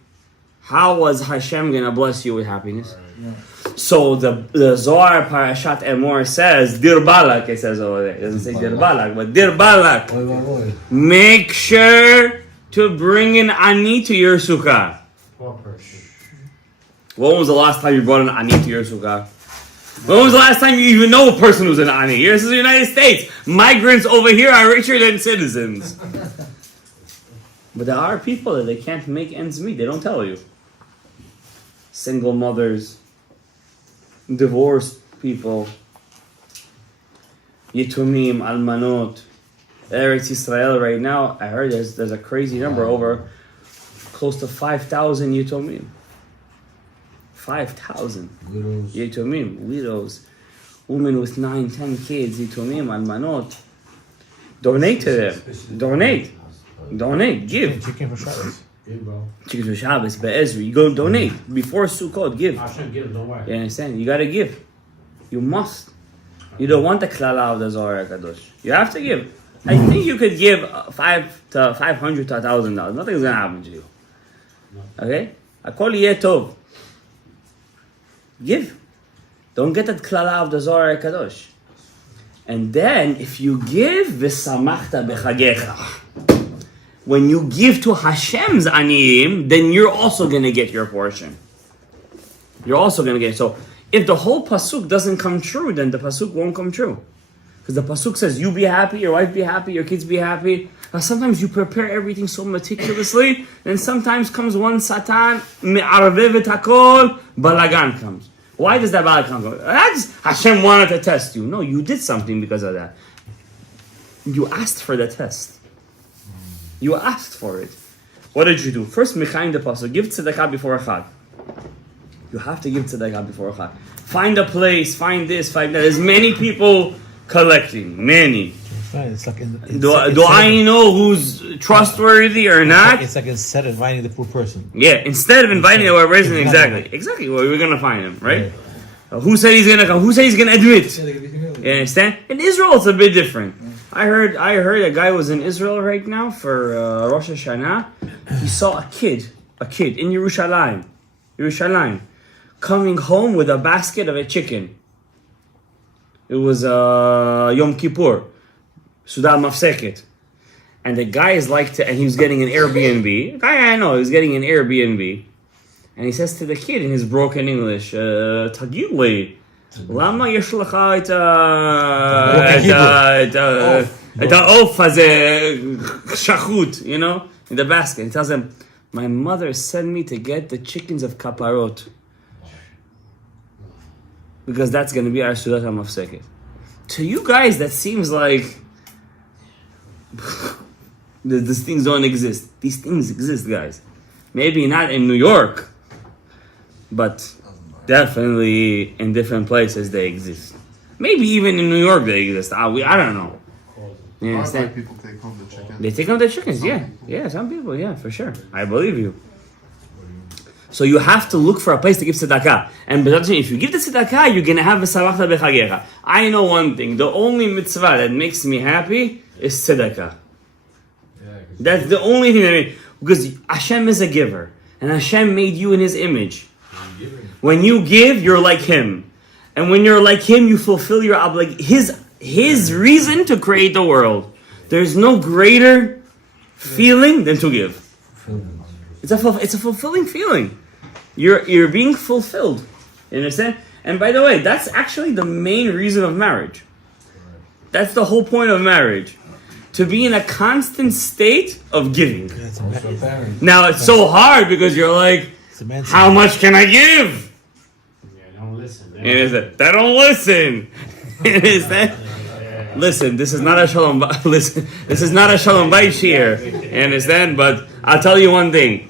How was Hashem gonna bless you with happiness? So the Zohar Parashat Emor says Dir Balak. It says over there. It doesn't say Dir Balak, but Dir Balak. Make sure to bring an ani to your sukkah. When was the last time you brought an ani to your sukkah? When was the last time you even know a person who's an ani? Here, this is the United States. Migrants over here are richer than citizens. But there are people that they can't make ends meet. They don't tell you. Single mothers, divorced people, Yitumim, Almanot, Eretz Yisrael right now, I heard there's a crazy number, over close to 5,000 Yitumim. 5,000 Yitumim, widows, women with 9, 10 kids, Yitumim, Almanot. Donate to them. Donate, give. Chicken for Shabbos. Give, bro. Chicken for Shabbos, Be'ezri. You go donate. Before Sukkot, give. I shouldn't give, don't worry. You understand? You gotta give. You must. You don't want the klala of the Zohar HaKadosh. You have to give. I think you could give $500 to $1,000. Nothing's gonna happen to you. Okay? Akol yeh tov. Give. Don't get that klala of the Zohar HaKadosh. And then, if you give, v'samachta b'chagecha. When you give to Hashem's aniyim, then you're also going to get your portion. You're also going to get it. So, if the whole pasuk doesn't come true, then the pasuk won't come true. Because the pasuk says, you be happy, your wife be happy, your kids be happy. Now, sometimes you prepare everything so meticulously, and sometimes comes one satan, me'arvev et hakol, balagan comes. Why does that balagan come? That's Hashem wanted to test you. No, you did something because of that. You asked for the test. You asked for it. What did you do? First, Mechaim the Pasuk, give tzedakah before a Chag. You have to give tzedakah before a Chag. Find a place, find this, find that. There's many people collecting. Many. It's like Do I know who's trustworthy or not? It's like instead of inviting the poor person. Yeah, instead of inviting the person, exactly where we're gonna find him, right? Who said he's gonna come? Who said he's gonna admit? You understand? In Israel, it's a bit different. I heard a guy was in Israel right now for Rosh Hashanah. He saw a kid in Yerushalayim, coming home with a basket of a chicken. It was Yom Kippur, Sudah Mafseket. And the guy is and he was getting an Airbnb. A guy I know, he was getting an Airbnb. And he says to the kid in his broken English, תגיד לי, למה יש לך את העוף הזה שחוט, you know, in the basket. He tells him, my mother sent me to get the chickens of kaparot. Because that's going to be our Sudat HaMafseket. To you guys, that seems like these things don't exist. These things exist, guys. Maybe not in New York, but Definitely in different places they exist. Maybe even in New York they exist. I don't know. You Why understand? people take home the chicken? They take home the chickens, yeah. Yeah, some people, yeah, for sure. I believe you. So you have to look for a place to give tzedakah. And if you give the tzedakah, you're going to have a savachta bechagecha. I know one thing. The only mitzvah that makes me happy is tzedakah. That's the only thing that makes... Because Hashem is a giver. And Hashem made you in His image. When you give, you're like Him. And when you're like Him, you fulfill your obligation. His reason to create the world. There's no greater feeling than to give. It's a fulfilling feeling. You're being fulfilled. You understand? And by the way, that's actually the main reason of marriage. That's the whole point of marriage. To be in a constant state of giving. Now it's so hard because you're like, how much can I give? Yeah, don't listen. They don't listen. Is that? Listen, this is not a shalom. Listen, this is not a shalom bayit here. You understand? But I'll tell you one thing.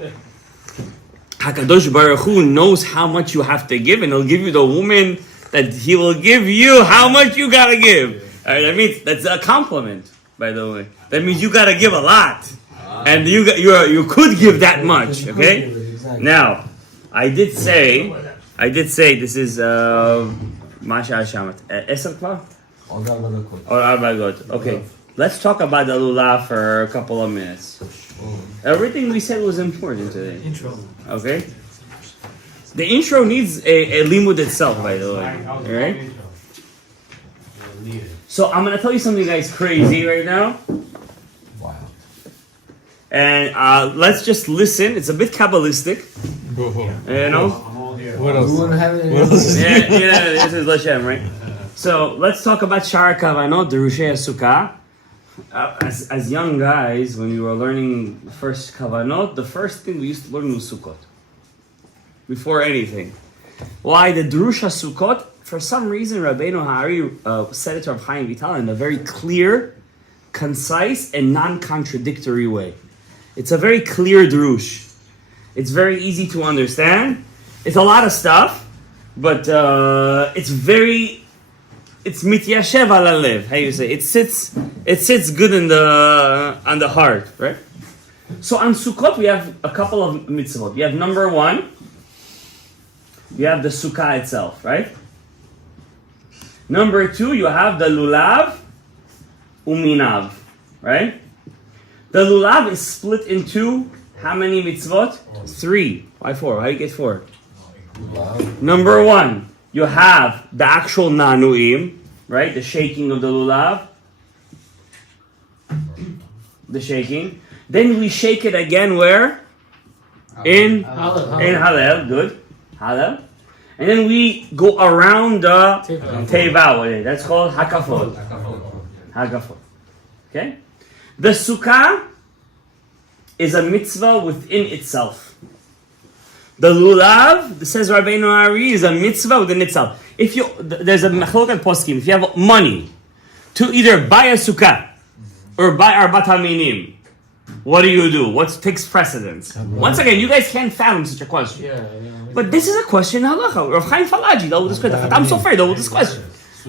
Hakadosh Baruch Hu knows how much you have to give, and He'll give you the woman that He will give you. How much you gotta give? All right, that means that's a compliment. By the way, that means you gotta give a lot, and you could give that much. Okay. Now, I did say this is Masha Hashamat. Esel kvar? Or 4 דקות. Okay. Let's talk about the lulav for a couple of minutes. Everything we said was important today. Intro. Okay? The intro needs a limud itself, by the way. Alright? So I'm going to tell you something, guys, crazy right now. Wow. And let's just listen. It's a bit Kabbalistic. You know? What else? Yeah, this is Lashem, right? So let's talk about Shar Kavanot, the Rushei Sukkah. As young guys, when we were learning the first Kavanot, the first thing we used to learn was Sukkot. Before anything. Why? The Drusha Sukkot, for some reason, Rabbeinu Hari said it to Rav Chaim Vital in a very clear, concise, and non-contradictory way. It's a very clear drush. It's very easy to understand. It's a lot of stuff, but it's mityashev al halev. How you say? It sits good on the heart, right? So on Sukkot we have a couple of mitzvot. You have number 1. You have the sukkah itself, right? Number 2, you have the lulav uminav, right? The lulav is split into how many mitzvot? 3. Why 4? How do you get 4? Number 1. You have the actual nanuim, right? The shaking of the lulav. The shaking. Then we shake it again where? In Halel. Good. Halel. And then we go around the teva. That's called hakafot. Hakafot. Okay? The sukkah is a mitzvah within itself. The lulav, says Rabbeinu Ari, is a mitzvah within itself. If there's a machlokat poskim. If you have money to either buy a sukkah or buy arbat haminim, what do? What takes precedence? Once again, you guys can't fathom such a question. But this is a question halacha. Rav Chaim Falaji dealt with this question. I'm so afraid dealt with this question.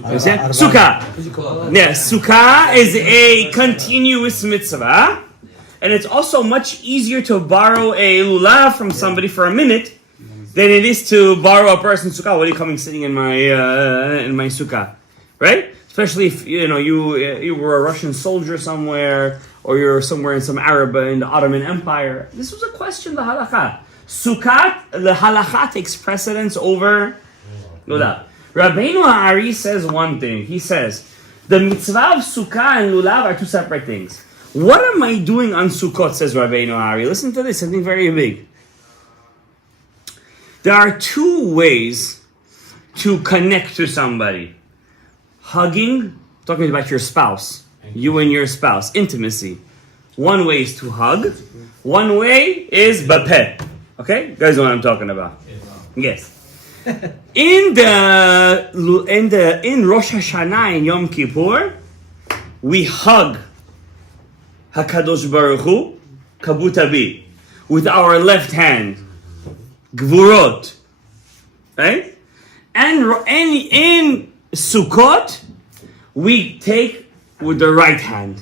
Understand? Sukkah. Yeah, sukkah is a continuous mitzvah. And it's also much easier to borrow a lulav from somebody for a minute than it is to borrow a person's sukkah. What are you coming sitting in my sukkah, right? Especially if you were a Russian soldier somewhere, or you're somewhere in some Arab in the Ottoman Empire. This was a question, the halakha. Sukkah, the halakha takes precedence over lulav. Rabbeinu Ari says one thing. He says the mitzvah of sukkah and lulav are 2 separate things. What am I doing on Sukkot, says Rabbeinu Ari. Listen to this, something very big. There are 2 ways to connect to somebody. Hugging, talking about your spouse. You and your spouse, intimacy. One way is to hug. One way is bapeh. Okay? You guys know what I'm talking about. Yes. In Rosh Hashanah and Yom Kippur, we hug Hakadosh Baruch Hu, kabutabi, with our left hand, gvurot, right? And in Sukkot, we take with the right hand.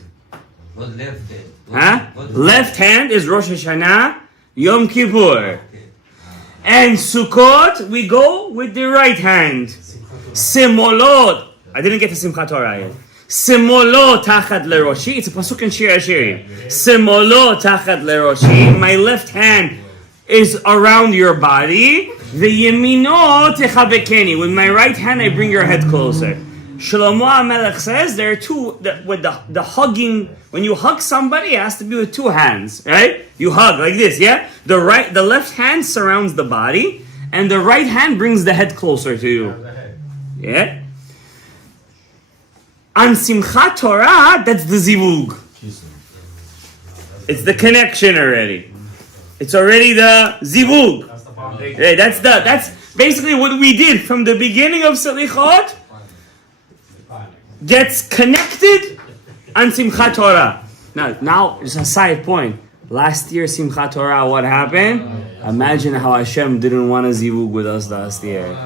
What left hand? Huh? Left hand is Rosh Hashanah, Yom Kippur. And Sukkot, we go with the right hand. Simolot. I didn't get to Simchat Torah yet. Simolot tachat leroshi. It's a pasuk in Shir Hashirim. Simolot tachat leroshi. My left hand is around your body. V'yemino techabekeni. With my right hand, I bring your head closer. Shlomo HaMelech says there are two, with the hugging, when you hug somebody, it has to be with two hands, right? You hug like this, yeah? The left hand surrounds the body, and the right hand brings the head closer to you. Yeah? On Simchat Torah, that's the zivug. It's the connection already. It's already the zivug. Yeah, that's basically what we did from the beginning of Selichot. Gets connected on Simchat Torah. Now, just a side point. Last year, Simchat Torah, what happened? Imagine how Hashem didn't want to zivug with us last year.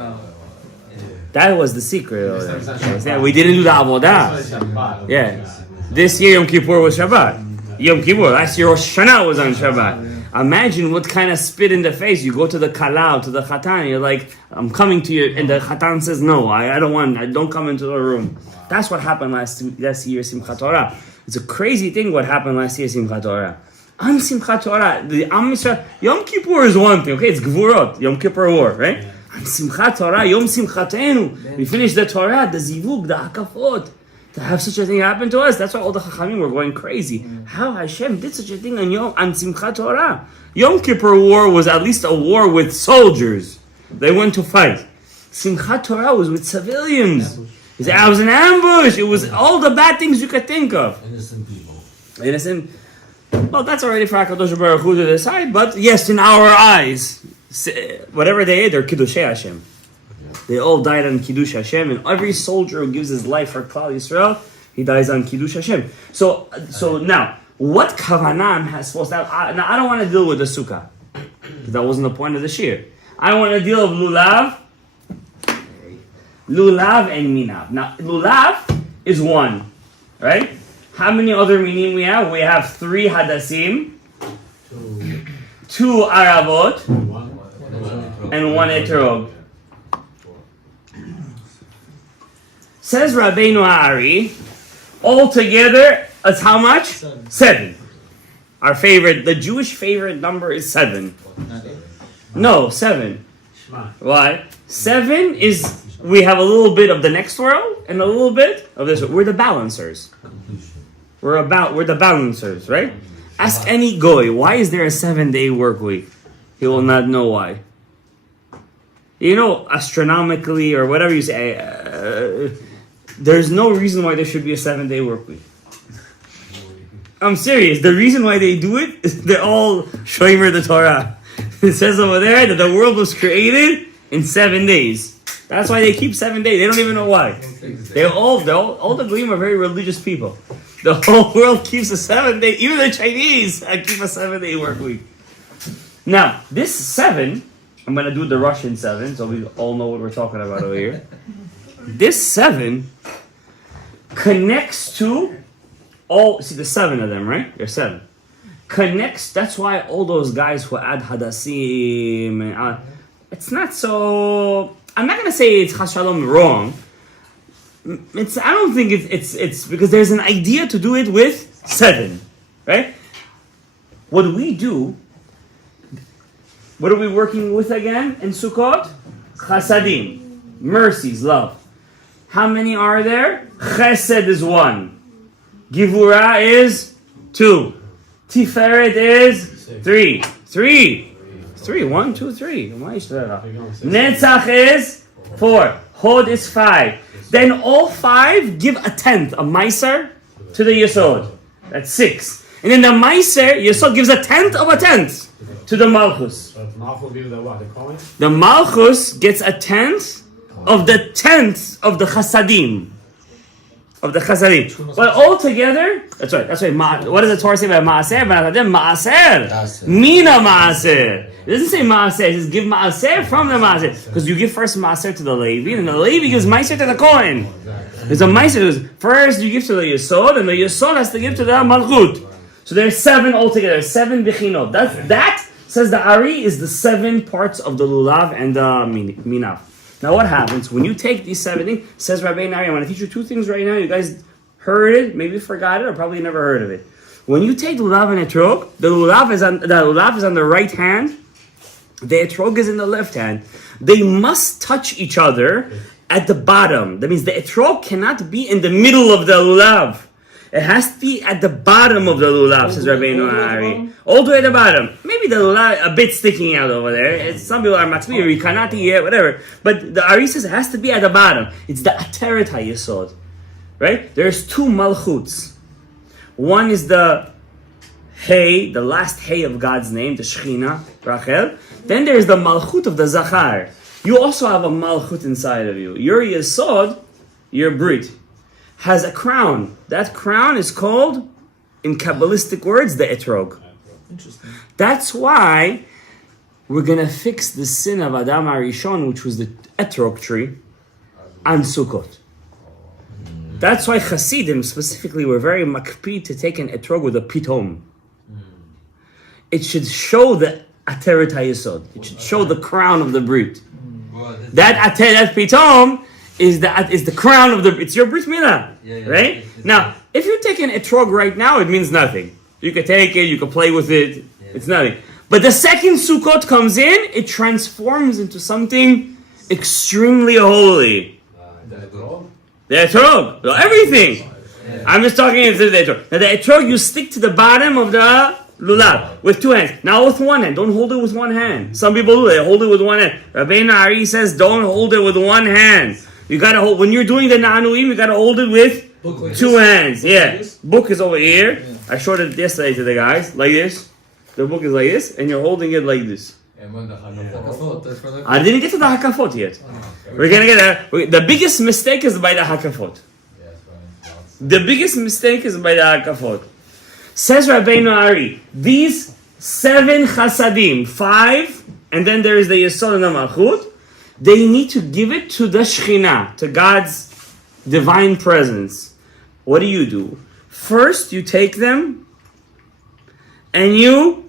That was the secret. Yeah, we didn't do the avodah. Yeah. This year, Yom Kippur was Shabbat. Yom Kippur. Last year, Rosh Hashanah was on Shabbat. Imagine what kind of spit in the face. You go to the Kalal, to the Chatan, you're like, I'm coming to you, and the Chatan says, no, I don't come into the room. That's what happened last year, Simchat Torah. It's a crazy thing what happened last year, Simchat Torah. On Simchat Torah, the Am Yisrael, Yom Kippur is one thing, okay? It's Gvurot, Yom Kippur War, right? On Simchat Torah, Yom Simchatenu, we finish the Torah, the Zivug, the Hakafot. To have such a thing happen to us, that's why all the Chachamim were going crazy. How Hashem did such a thing on Simchat Torah? Yom Kippur War was at least a war with soldiers. They went to fight. Simchat Torah was with civilians. It was an ambush. It was all the bad things you could think of. Innocent people. Innocent. Well, that's already for HaKadosh Baruch Hu to decide. But yes, in our eyes, whatever they did, they're Kiddushei Hashem. They all died on Kiddush Hashem, and every soldier who gives his life for Klal Yisrael, he dies on Kiddush Hashem. So now, what Kavanah has supposed to have? Now, I don't want to deal with the Sukkah, because that wasn't the point of the Shir. I want to deal with Lulav and Minav. Now, Lulav is one, right? How many other minim we have? We have 3 Hadassim, 2 Aravot, and 1 Etrog. Says Rabbeinu Ha'ari, all together, it's how much? 7. Our favorite, the Jewish favorite number is 7. No, 7. Why? 7 is, we have a little bit of the next world and a little bit of this. We're the balancers. We're the balancers, right? Ask any goy, why is there a 7-day work week? He will not know why. You know, astronomically or whatever you say, there's no reason why there should be a 7-day work week. I'm serious. The reason why they do it is they're all shomer the Torah. It says over there that the world was created in 7 days. That's why they keep 7 days. They don't even know why. All the Goyim are very religious people. The whole world keeps a 7-day. Even the Chinese keep a 7-day work week. Now, this 7, I'm going to do the Russian 7, so we all know what we're talking about over here. This 7 connects to all, see the 7 of them, right? There's 7. Connects, that's why all those guys who add Hadassim, and, it's not so, I'm not going to say it's Chas Shalom wrong. I don't think it's because there's an idea to do it with 7, right? What we do, what are we working with again in Sukkot? Chasadim, mercies, love. How many are there? Chesed is 1. Givura is 2. Tiferet is 3. 3. 1, 2, 3. Netzach is 4. Hod is 5. Then all 5 give a tenth, a meiser, to the Yesod. That's 6. And then the meiser, Yesod gives a tenth of a tenth to the Malchus. So the Malchus gives the what? The coin? The Malchus gets a tenth of the Chasadim. of the chasadim. But all together, that's right. What does the Torah say about maaser? Maaser. Mina maaser. It doesn't say maaser. It says give maaser from the maaser. Because you give first maaser to the Levi, and the Levi gives maaser to the Kohen. There's a maaser. First you give to the Yesod, and the Yesod has to give to the Malchut. So there's 7 altogether. 7 bichinot. That says the Ari is the 7 parts of the lulav and the minav. Now what happens when you take these 7 things? Says Rabbi Nari, I want to teach you 2 things right now. You guys heard it, maybe forgot it, or probably never heard of it. When you take lulav and etrog, the lulav is on the right hand, the etrog is in the left hand. They must touch each other at the bottom. That means the etrog cannot be in the middle of the lulav. It has to be at the bottom of the lulav, says Rabbi Nari. All the way at the bottom. Maybe the lulav a bit sticking out over there. Some people are matzmi, rikanati, whatever. But the Ari says it has to be at the bottom. It's the ateret hayesod. Right? There's 2 malchuts. One is the hey, the last hey of God's name, the Shechina, Rachel. Then there's the malchut of the Zachar. You also have a malchut inside of you. Your yesod, your brit, has a crown. That crown is called, in Kabbalistic words, the etrog. Interesting. That's why we're going to fix the sin of Adam Arishon, which was the etrog tree, on Sukkot. That's why Hasidim specifically were very makpid to take an etrog with a pitom. It should show the ateret hayesod. It should show the crown of the brit. That pitom is the crown of the. It's your brit milah, right? Now, if you take an etrog right now, it means nothing. You can take it, you can play with it. It's nothing. But the second Sukkot comes in, it transforms into something extremely holy. The etrog, everything. I'm just talking into the etrog. Now the etrog, you stick to the bottom of the lulav with 2 hands. Now with 1 hand, don't hold it with 1 hand. Some people do, they hold it with 1 hand. Rabbeinu Ari says, don't hold it with 1 hand. You gotta hold, when you're doing the na'anuim, you gotta hold it with 2 hands. Yeah. Book is over here. I showed it yesterday to the guys, like this. The book is like this, and you're holding it like this. I didn't get to the hakafot yet. We're gonna get the biggest mistake is by the hakafot. The biggest mistake is by the hakafot. Says Rabbeinu Ari, these 7 chasadim, 5, and then there is the Yesod and the Malchut, they need to give it to the Shekhinah, to God's divine presence. What do? First, you take them, and you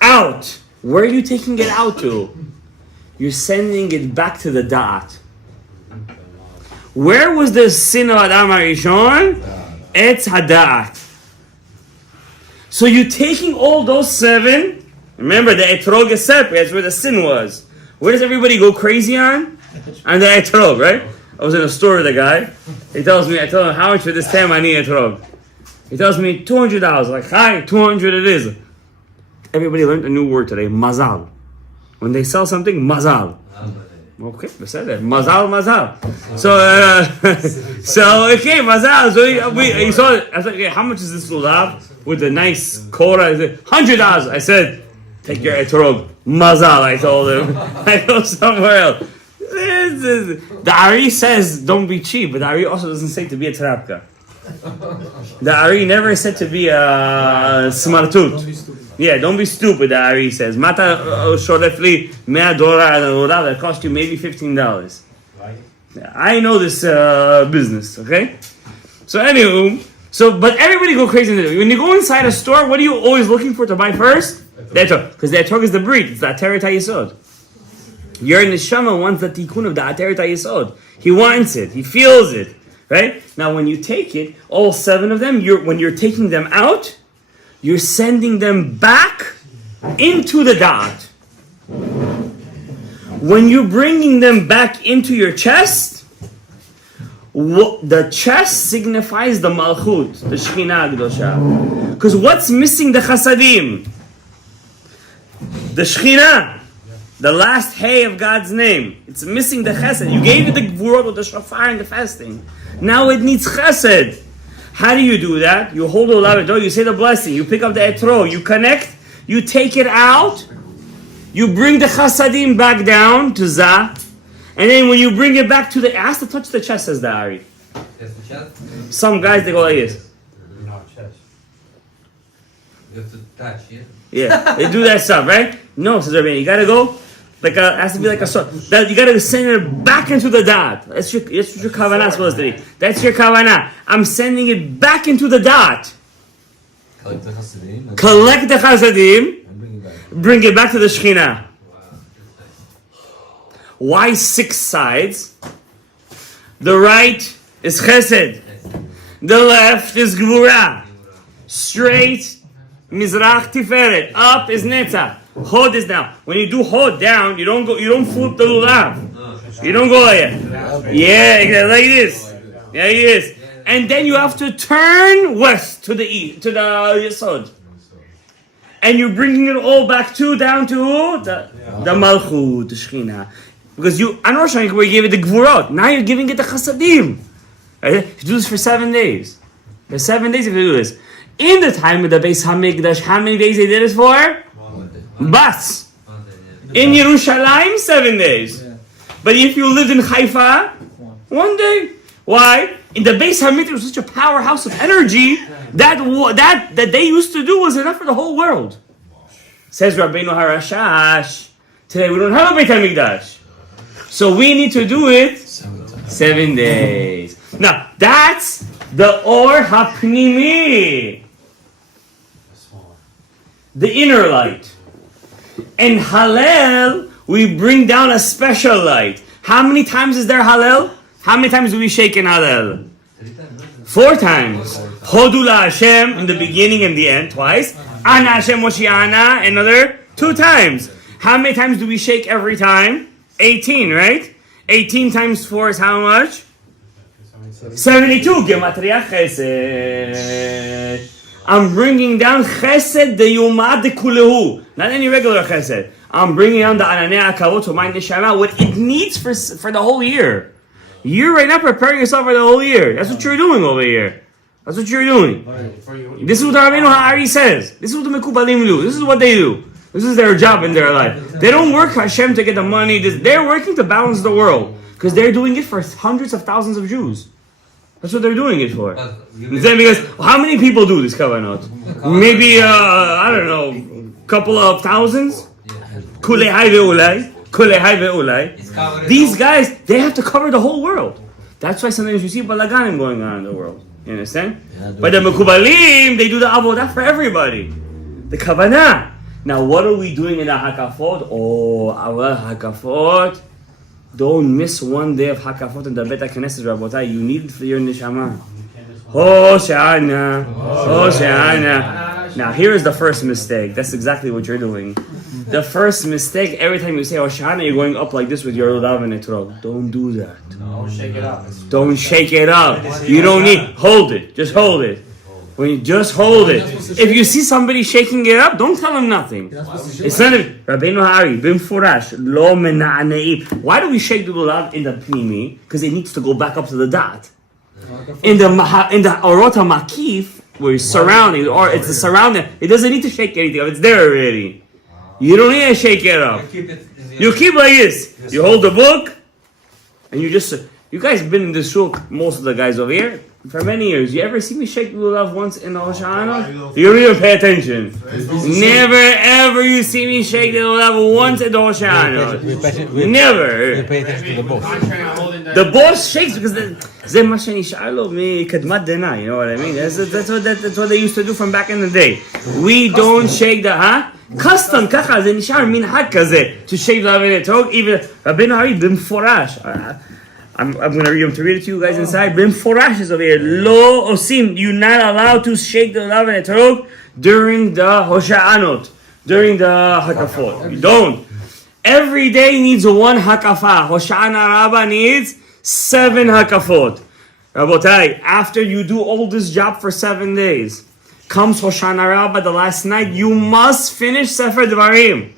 out. Where are you taking it out to? You're sending it back to the Da'at. Where was the sin of Adam HaRishon? Etz HaDa'at. So you're taking all those 7. Remember, the etrog is separate. That's where the sin was. Where does everybody go crazy on? On the etrog, right? I was in a store with a guy. He tells me, I tell him, how much for this time I need etrog? He tells me, $200. Like, hi, 200 it is. Everybody learned a new word today, mazal. When they sell something, mazal. Okay, I said that. Mazal. So okay, mazal. So he saw it. I said, okay, how much is this lulav with the nice kora? He said, $100. I said, take your etrog. Mazal, I told him. I go somewhere else. The Ari says, don't be cheap, but the Ari also doesn't say to be a trapka. The Ari never said to be a smartut. Yeah, don't be stupid, the Ari says. Mata shorefli $100 that cost you maybe $15. I know this business, okay? So anyway, but everybody go crazy. When you go inside a store, what are you always looking for to buy first? The etrog. Because the etrog is the breed. It's the ateret hayesod. Your neshama wants the tikkun of the ateret hayesod. He wants it. He feels it. Right? Now when you take it, all 7 of them, when you're taking them out, you're sending them back into the da'at. When you're bringing them back into your chest, the chest signifies the malchut, the Shekhinah Kedosha. Because what's missing the chasadim? The Shekhinah, the last hay of God's name. It's missing the chesed. You gave it the gvurot with the shofar and the fasting. Now it needs chesed. How do you do that? You hold the lulav, you say the blessing, you pick up the etro, you connect, you take it out, you bring the chasadim back down to Zah, and then when you bring it back to it has to touch the chest, says the Ari. Chest to chest? Some guys, they go like this. No, chest. You have to touch, yeah? Yeah, they do that stuff, right? No, says Rabbi, you gotta go, like it has to be like a sword. That you gotta send it back into the dot. That's what your kavanah is supposed to be. That's your kavanah. I'm sending it back into the dot. Collect the Hasidim and Collect the chasadim, bring it back. bring it back to the Shekhinah. Wow, that's nice. Why 6 sides? The right is chesed. The left is gvura. Straight, mizrach tiferet. Up is netzach. Hod is down. When you do hod down, you don't flip the lulav. You don't go like that. Yeah, exactly like this. Yeah, it is. And then you have to turn west to the east, to the yesod. And you're bringing it all back down to the malchut, the Shekhinah. Because on Rosh Hashanah we gave it the gvurot. Now you're giving it the chasadim. Right? You do this for 7 days. For 7 days you have to do this. In the time of the Beis Hamikdash, how many days they did this for? Bas. In Yerushalayim, 7 days. But if you lived in Haifa, 1 day. Why? In the Beis Hamikdash was such a powerhouse of energy that they used to do was enough for the whole world. Says Rabbeinu Harashash. Today we don't have a Beit Hamikdash, so we need to do it 7 days. Now that's the Or HaPnimi, the inner light. And Hallel, we bring down a special light. How many times is there Hallel? How many times do we shake in Hallel? 4 times. Hodu la Hashem in the beginning and the end, twice. Ana Hashem Moshiana, another 2 times. How many times do we shake every time? 18, right? 18 times 4 is how much? 72. Gematria Chesed. I'm bringing down Chesed de Yumad de Kulehu. Not any regular Chesed. I'm bringing down the Ananei HaKavod to my Neshama, what it needs for the whole year. You're right now preparing yourself for the whole year. That's what you're doing over here. That's what you're doing. This is what the Rabbeinu Ha'ari says. This is what the Mekubalim do. This is what they do. This is their job in their life. They don't work Hashem to get the money. They're working to balance the world. Because they're doing it for hundreds of thousands of Jews. That's what they're doing it for. Because how many people do this kavanot? Maybe, I don't know, couple of thousands? Kulei hai ve'ulai. Kulei hai ve'ulai. These guys, they have to cover the whole world. That's why sometimes you see balaganim going on in the world. You understand? But the Mekubalim, they do the avodah for everybody. The kavanah. Now, what are we doing in the Hakafot? Oh, our Hakafot. Don't miss 1 day of Hakafot in the Bet HaKnesset, Rabotai. You need it for your neshama. Hoshana. Hoshana. Now, here is the first mistake. That's exactly what you're doing. The first mistake, every time you say Hoshana, you're going up like this with your lulav and etrog. Don't do that. Don't shake it up. Don't shake it up. You don't need. Hold it. Just hold it. When you just hold it. If you see somebody shaking it up, don't tell him nothing. It's not a Rabbeinu Hari, Bim Furash, Lo Mena'anei. Why do we shake the lulav in the Pnimi? Because it needs to go back up to the dot. In the Orot HaMakif, where it's surrounding, or it's the surrounding, it doesn't need to shake anything up. It's there already. You don't need to shake it up. You keep like this. You hold the book, and you just. You guys have been in this shul, most of the guys over here, for many years. You ever see me shake the lulav once in the Hoshana? You don't even pay attention. Never ever you see me shake the lulav once in the Hoshana. Never. We pay attention to the boss. The boss shakes because זה מה שנשאר לו מקדמת דנא, you know what I mean? That's what they used to do from back in the day. We don't shake the, custom, ככה, זה נשאר מנהג כזה, to shake the lulav. Even רבנו הרי במפורש. I'm going to read it to you guys inside. Bim Forash is over here. Lo osim. You're not allowed to shake the lulav and etrog during the Hosha'anot, during the Hakafot. You don't. Every day needs 1 Hakafa. Hosha'ana Rabbah needs 7 Hakafot. Rabotai, after you do all this job for 7 days, comes Hosha'ana Rabbah, the last night, you must finish Sefer Devarim.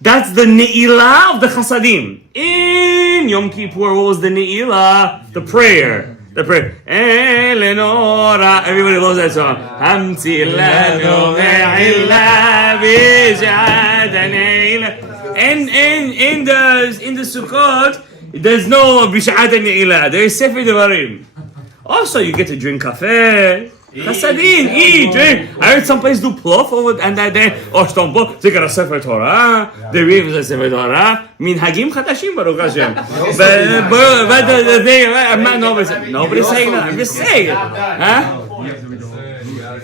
That's the Ne'ilah of the Chasadim. In Yom Kippur, what was the Ne'ilah? The prayer. The prayer. Eleonora. Everybody loves that song. Hamti lanu me'ila b'sha'at. And in the Sukkot, there's no b'sha'at ne'ilah. There's Sefer Devarim. Also, you get to drink cafe. Chasadim, eat, drink. I heard some place do plov over and that day. Oh, Shtombo, they got a Sefer Torah. They read the Sefer Torah. Minhagim Chadashim, Baruch Hashem. But the thing, nobody's saying that. I'm just saying it. Huh?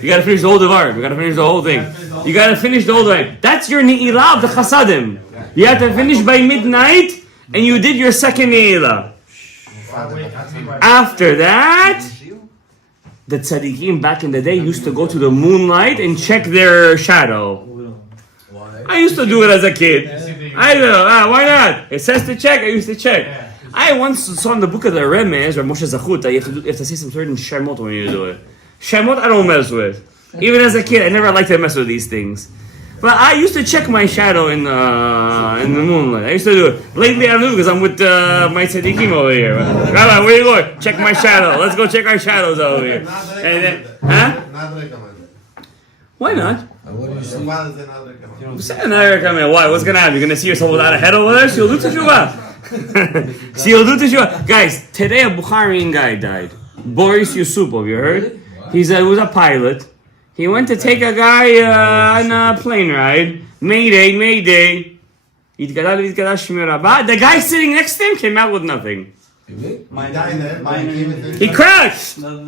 You gotta finish the whole Devar. You gotta finish the whole thing. You gotta finish the whole thing. That's your Ne'ilah of the Chasadim. You have to finish by midnight, and you did your second Ne'ilah. After that, the tzaddikim back in the day used to go to the moonlight and check their shadow. I used to do it as a kid. I don't know, why not? It says to check, I used to check. I once saw in the book of the Remez, or Moshe Zachuta, you have to say some certain shemot when you do it. Shemot I don't mess with. Even as a kid, I never liked to mess with these things. But I used to check my shadow in the moonlight. I used to do it. Lately I don't do it because I'm with my tzaddikim over here. Rabbi, where you going? Check my shadow. Let's go check our shadows over here. And then, huh? Why not? What do you see? Why? What's going to happen? You're going to see yourself without a head over there? She'll do teshuvah. She'll do teshuvah. Guys, today a Bukharian guy died. Boris Yusupov, you heard? He was a pilot. He went to take a guy on a plane ride. Mayday, mayday. The guy sitting next to him came out with nothing. He crashed. No,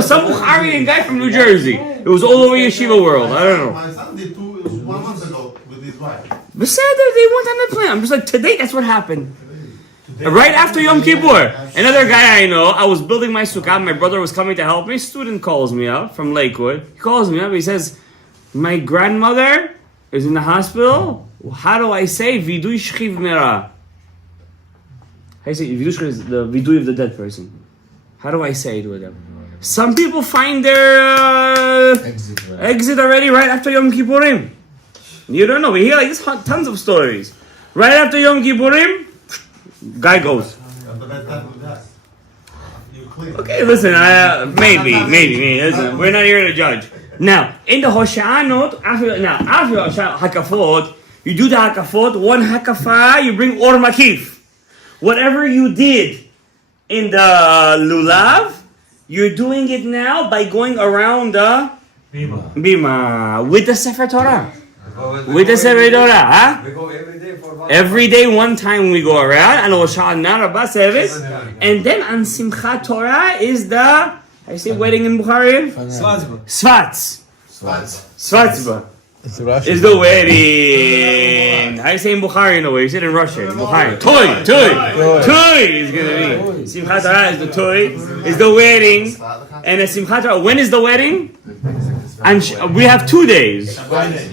some Bukharian guy from New Jersey. It was all over Yeshiva world. I don't know. My son did 1 month ago with his wife. Beseder, they went on the plane. I'm just like, today that's what happened. Right after Yom Kippur, another guy I know, I was building my sukkah, my brother was coming to help me, student calls me up from Lakewood. He calls me up, he says, my grandmother is in the hospital. How do I say vidui shchiv mera? How do you say vidui shchiv is the vidui of the dead person? How do I say it with them? Some people find their exit already right after Yom Kippurim. You don't know, we hear like this tons of stories. Right after Yom Kippurim, guy goes. Okay, listen, maybe. Listen, we're not here to judge. Now, in the Hoshanot, after Hakafot, you do the Hakafot, one Hakafah, you bring Or Makif. Whatever you did in the Lulav, you're doing it now by going around the Bima with the Sefer Torah. With the Sefer Torah, huh? We go every day for 1 Every day, one time we go around, and Rosh Hashanah service, and then on Simchat Torah is the, I say wedding in Bukhari? Svatzba. Is the wedding. I say in Bukhari, no way. You said in Russian. Bukhari. Toy is gonna be. Simchat Torah is the toy. Is the wedding, and the Simchat Torah. When is the wedding? And we have 2 days. Friday.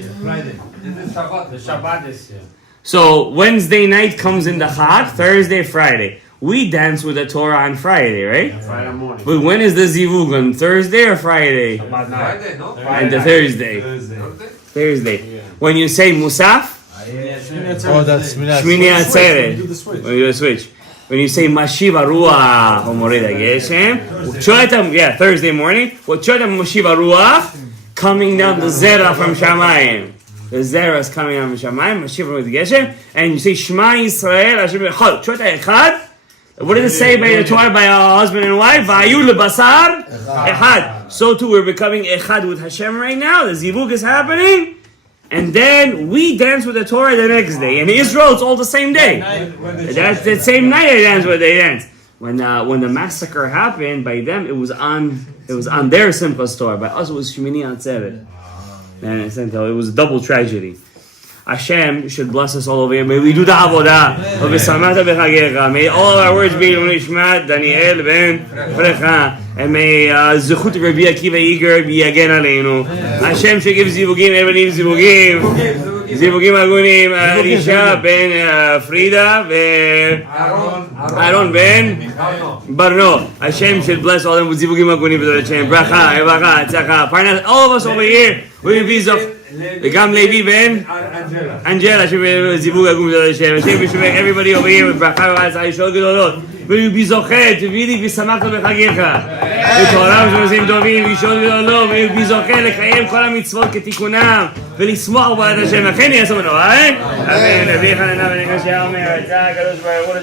This is Shabbat. The Shabbat is here. So Wednesday night comes in the Chag, Thursday, Friday. We dance with the Torah on Friday, right? Friday morning. But when is the Zivug? On Thursday or Friday? Shabbat night. Friday, no? And the Thursday. Thursday. When you say Musaf, Oh, that's Shmini Atzeret. When you do the switch. When you say Mashiva Ruach, Omoreda Geshem, Thursday morning. Mashiva Ruach, coming down the Zera from Shamayim. The Zera is coming down from Shamayim, Mashiva Ruach Geshem, and you say Shema Yisrael, Hashem Echad. Echad. What did it say by the Torah by a husband and wife? Va'ayu lebasar echad. So too, we're becoming echad with Hashem right now. The zivug is happening, and then we dance with the Torah the next day. In Israel, it's all the same day. That's the same night they dance with they dance. When the massacre happened by them, it was on their Simchas Torah. By us, it was Shemini Atzeret. And it was a double tragedy. Hashem should bless us all over here. May we do the avodah. May all of our words be Nishmat Daniel ben Frecha, and may Zechut Rabbi Akiva Iger be again aleinu. Hashem should give zivugim. Everybody needs zivugim. Zivugim agunim. Elisha ben Frida ben Aaron ben Barno. Hashem should bless all of them with zivugim agunim. Bracha, Evacha, Tzaka. Parnas. All of us over here. We will be וגם לוי בן אנג'לה שבזיווג הגום של השם השם ישמח everybody over here with ברכה ובהצעה ישועות גדולות ויהי זוכה תביא לי ושמחת בחגיך ותורם שמעשים טובים וישועות גדולות ויהי זוכה לקיים כל המצוות כתיקונם ולשמוח בעד השם לכן יעשו לנו אמן אמן אביך ננה ונקשה אומר אתה הקדוש ברוך הוא